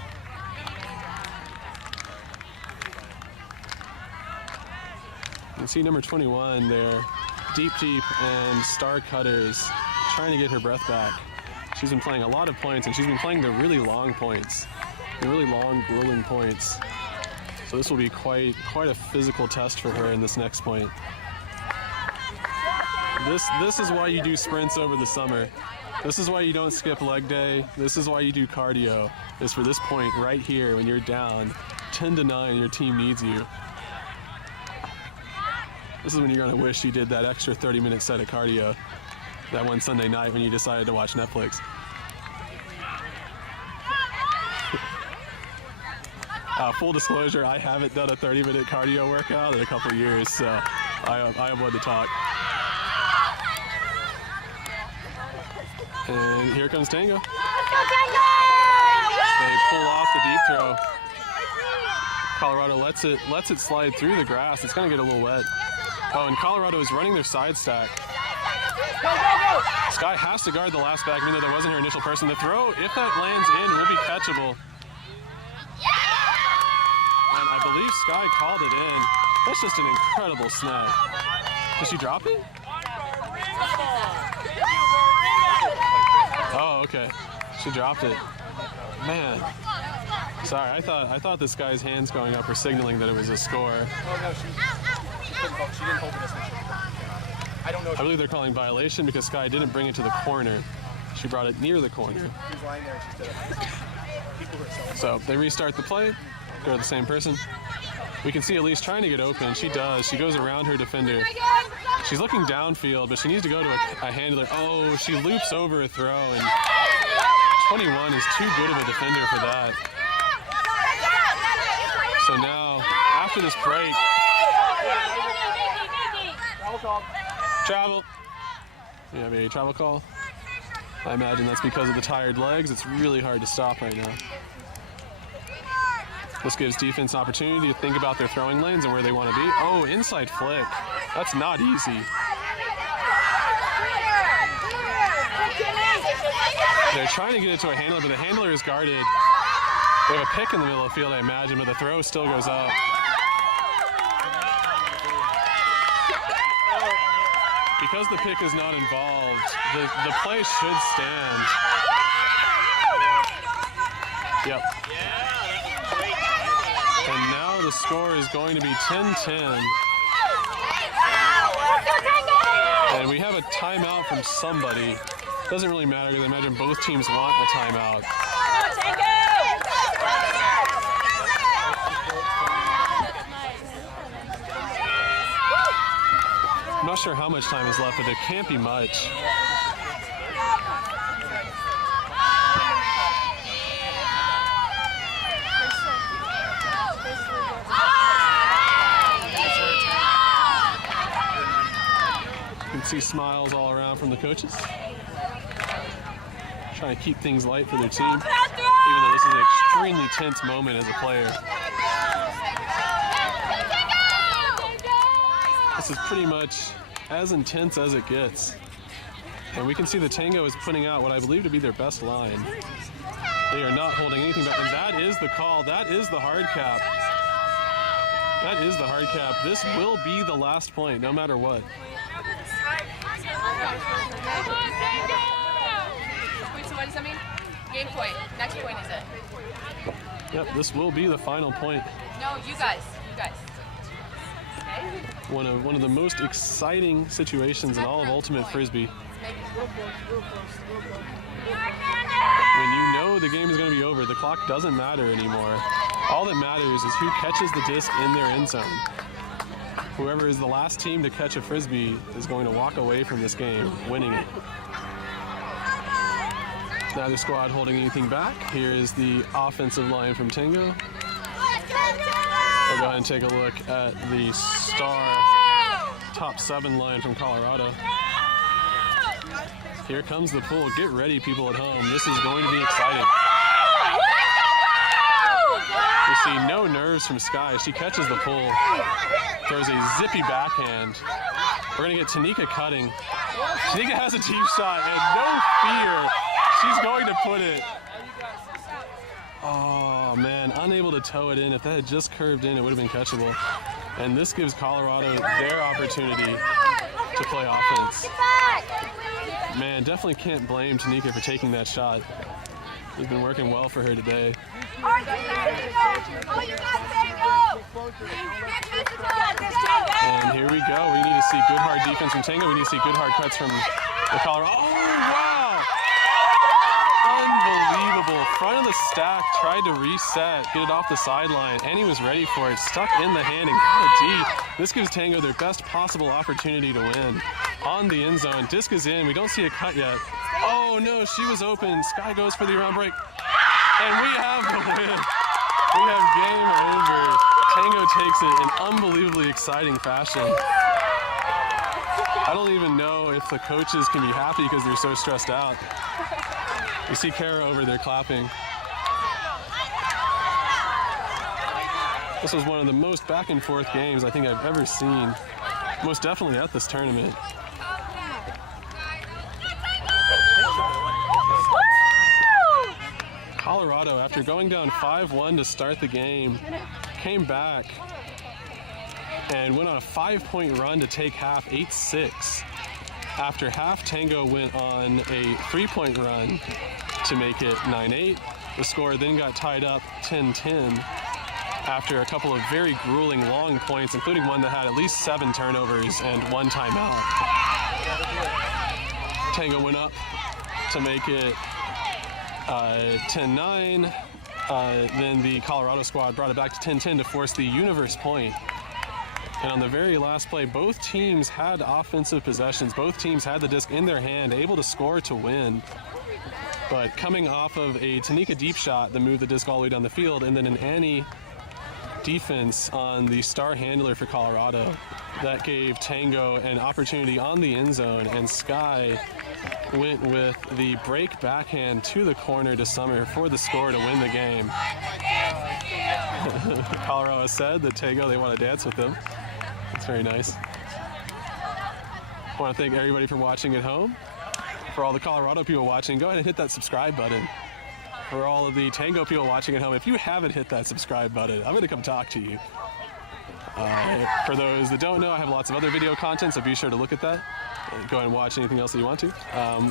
You can see number 21 there, deep, and star cutters, trying to get her breath back. She's been playing a lot of points, and she's been playing the really long points, the really long, grueling points. So this will be quite a physical test for her in this next point. This is why you do sprints over the summer. This is why you don't skip leg day. This is why you do cardio. Is for this point right here when you're down 10-9, your team needs you. This is when you're gonna wish you did that extra 30-minute set of cardio that one Sunday night when you decided to watch Netflix. Full disclosure, I haven't done a 30-minute cardio workout in a couple of years, so I avoid the talk. And here comes Tango. They pull off the deep throw. Colorado lets it slide through the grass. It's gonna get a little wet. Oh, and Colorado is running their side stack. Sky has to guard the last back, even though there wasn't her initial person. The throw, if that lands in, will be catchable. And I believe Sky called it in. That's just an incredible snag. Did she drop it? Oh, okay. She dropped it. Man. Sorry, I thought this guy's hands going up were signaling that it was a score. Oh, no, she didn't hold it. I don't know. I believe they're calling violation because Sky didn't bring it to the corner. She brought it near the corner. She was lying there and she stood up. People were So they restart the play, go to the same person. We can see Elise trying to get open. She does. She goes around her defender. She's looking downfield, but she needs to go to a handler. Oh, she loops over a throw, and 21 is too good of a defender for that. So now, after this break, travel. We have a travel call. I imagine that's because of the tired legs. It's really hard to stop right now. This gives defense an opportunity to think about their throwing lanes and where they want to be. Oh, inside flick. That's not easy. They're trying to get it to a handler, but the handler is guarded. They have a pick in the middle of the field, I imagine, but the throw still goes up. Because the pick is not involved, the play should stand. Yep. And now the score is going to be 10-10. And we have a timeout from somebody. Doesn't really matter because I imagine both teams want a timeout. I'm not sure how much time is left, but it can't be much. You can see smiles all around from the coaches. trying to keep things light for their team, even though this is an extremely tense moment as a player. This is pretty much as intense as it gets. And we can see the Tango is putting out what I believe to be their best line. They are not holding anything back, and that is the call. That is the hard cap. That is the hard cap. This will be the last point, no matter what. Wait, so what does that mean? Game point. Next point is it? Yep, this will be the final point. No, you guys. You guys. Okay. One of the most exciting situations in all of Ultimate Frisbee. When you know the game is going to be over, the clock doesn't matter anymore. All that matters is who catches the disc in their end zone. Whoever is the last team to catch a Frisbee is going to walk away from this game winning it. Neither squad holding anything back. Here is the offensive line from Tango. We'll go ahead and take a look at the star top 7 line from Colorado. Here comes the pull. Get ready, people at home. This is going to be exciting. You see no nerves from Sky. She catches the pull, throws a zippy backhand. We're going to get Tanika cutting. Tanika has a deep shot and no fear. She's going to put it. Oh, man, unable to toe it in. If that had just curved in, it would have been catchable. And this gives Colorado their opportunity to play offense. Man, definitely can't blame Tanika for taking that shot. It's been working well for her today. And here we go. We need to see good hard defense from Tango. We need to see good hard cuts from the Colorado. Oh, wow! Unbelievable. Front of the stack, tried to reset, get it off the sideline, and he was ready for it. Stuck in the hand and got it deep. This gives Tango their best possible opportunity to win. On the end zone, disc is in. We don't see a cut yet. Oh no, she was open. Sky goes for the around break. And we have the win. We have game over. Tango takes it in unbelievably exciting fashion. I don't even know if the coaches can be happy because they're so stressed out. You see Kara over there clapping. This was one of the most back and forth games I think I've ever seen. Most definitely at this tournament. Colorado, after going down 5-1 to start the game, came back and went on a 5-point run to take half 8-6. After half, Tango went on a 3-point run to make it 9-8. The score then got tied up 10-10 after a couple of very grueling long points, including one that had at least 7 turnovers and 1 timeout. Tango went up to make it 10-9. Then the Colorado squad brought it back to 10-10 to force the universe point. And on the very last play, both teams had offensive possessions. Both teams had the disc in their hand, able to score to win. But coming off of a Tanika deep shot that moved the disc all the way down the field, and then an Annie defense on the star handler for Colorado, that gave Tango an opportunity on the end zone, and Sky went with the break backhand to the corner to Summer for the score to win the game. Colorado said that Tango, they want to dance with them. That's very nice. I want to thank everybody for watching at home. For all the Colorado people watching, go ahead and hit that subscribe button. For all of the Tango people watching at home, if you haven't hit that subscribe button, I'm going to come talk to you. For those that don't know, I have lots of other video content, so be sure to look at that. Go ahead and watch anything else that you want to.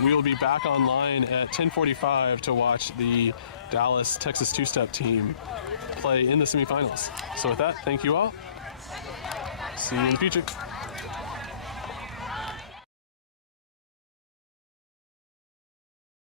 We will be back online at 10:45 to watch the Dallas Texas two-step team play in the semifinals. So with that, thank you all. See you in the future.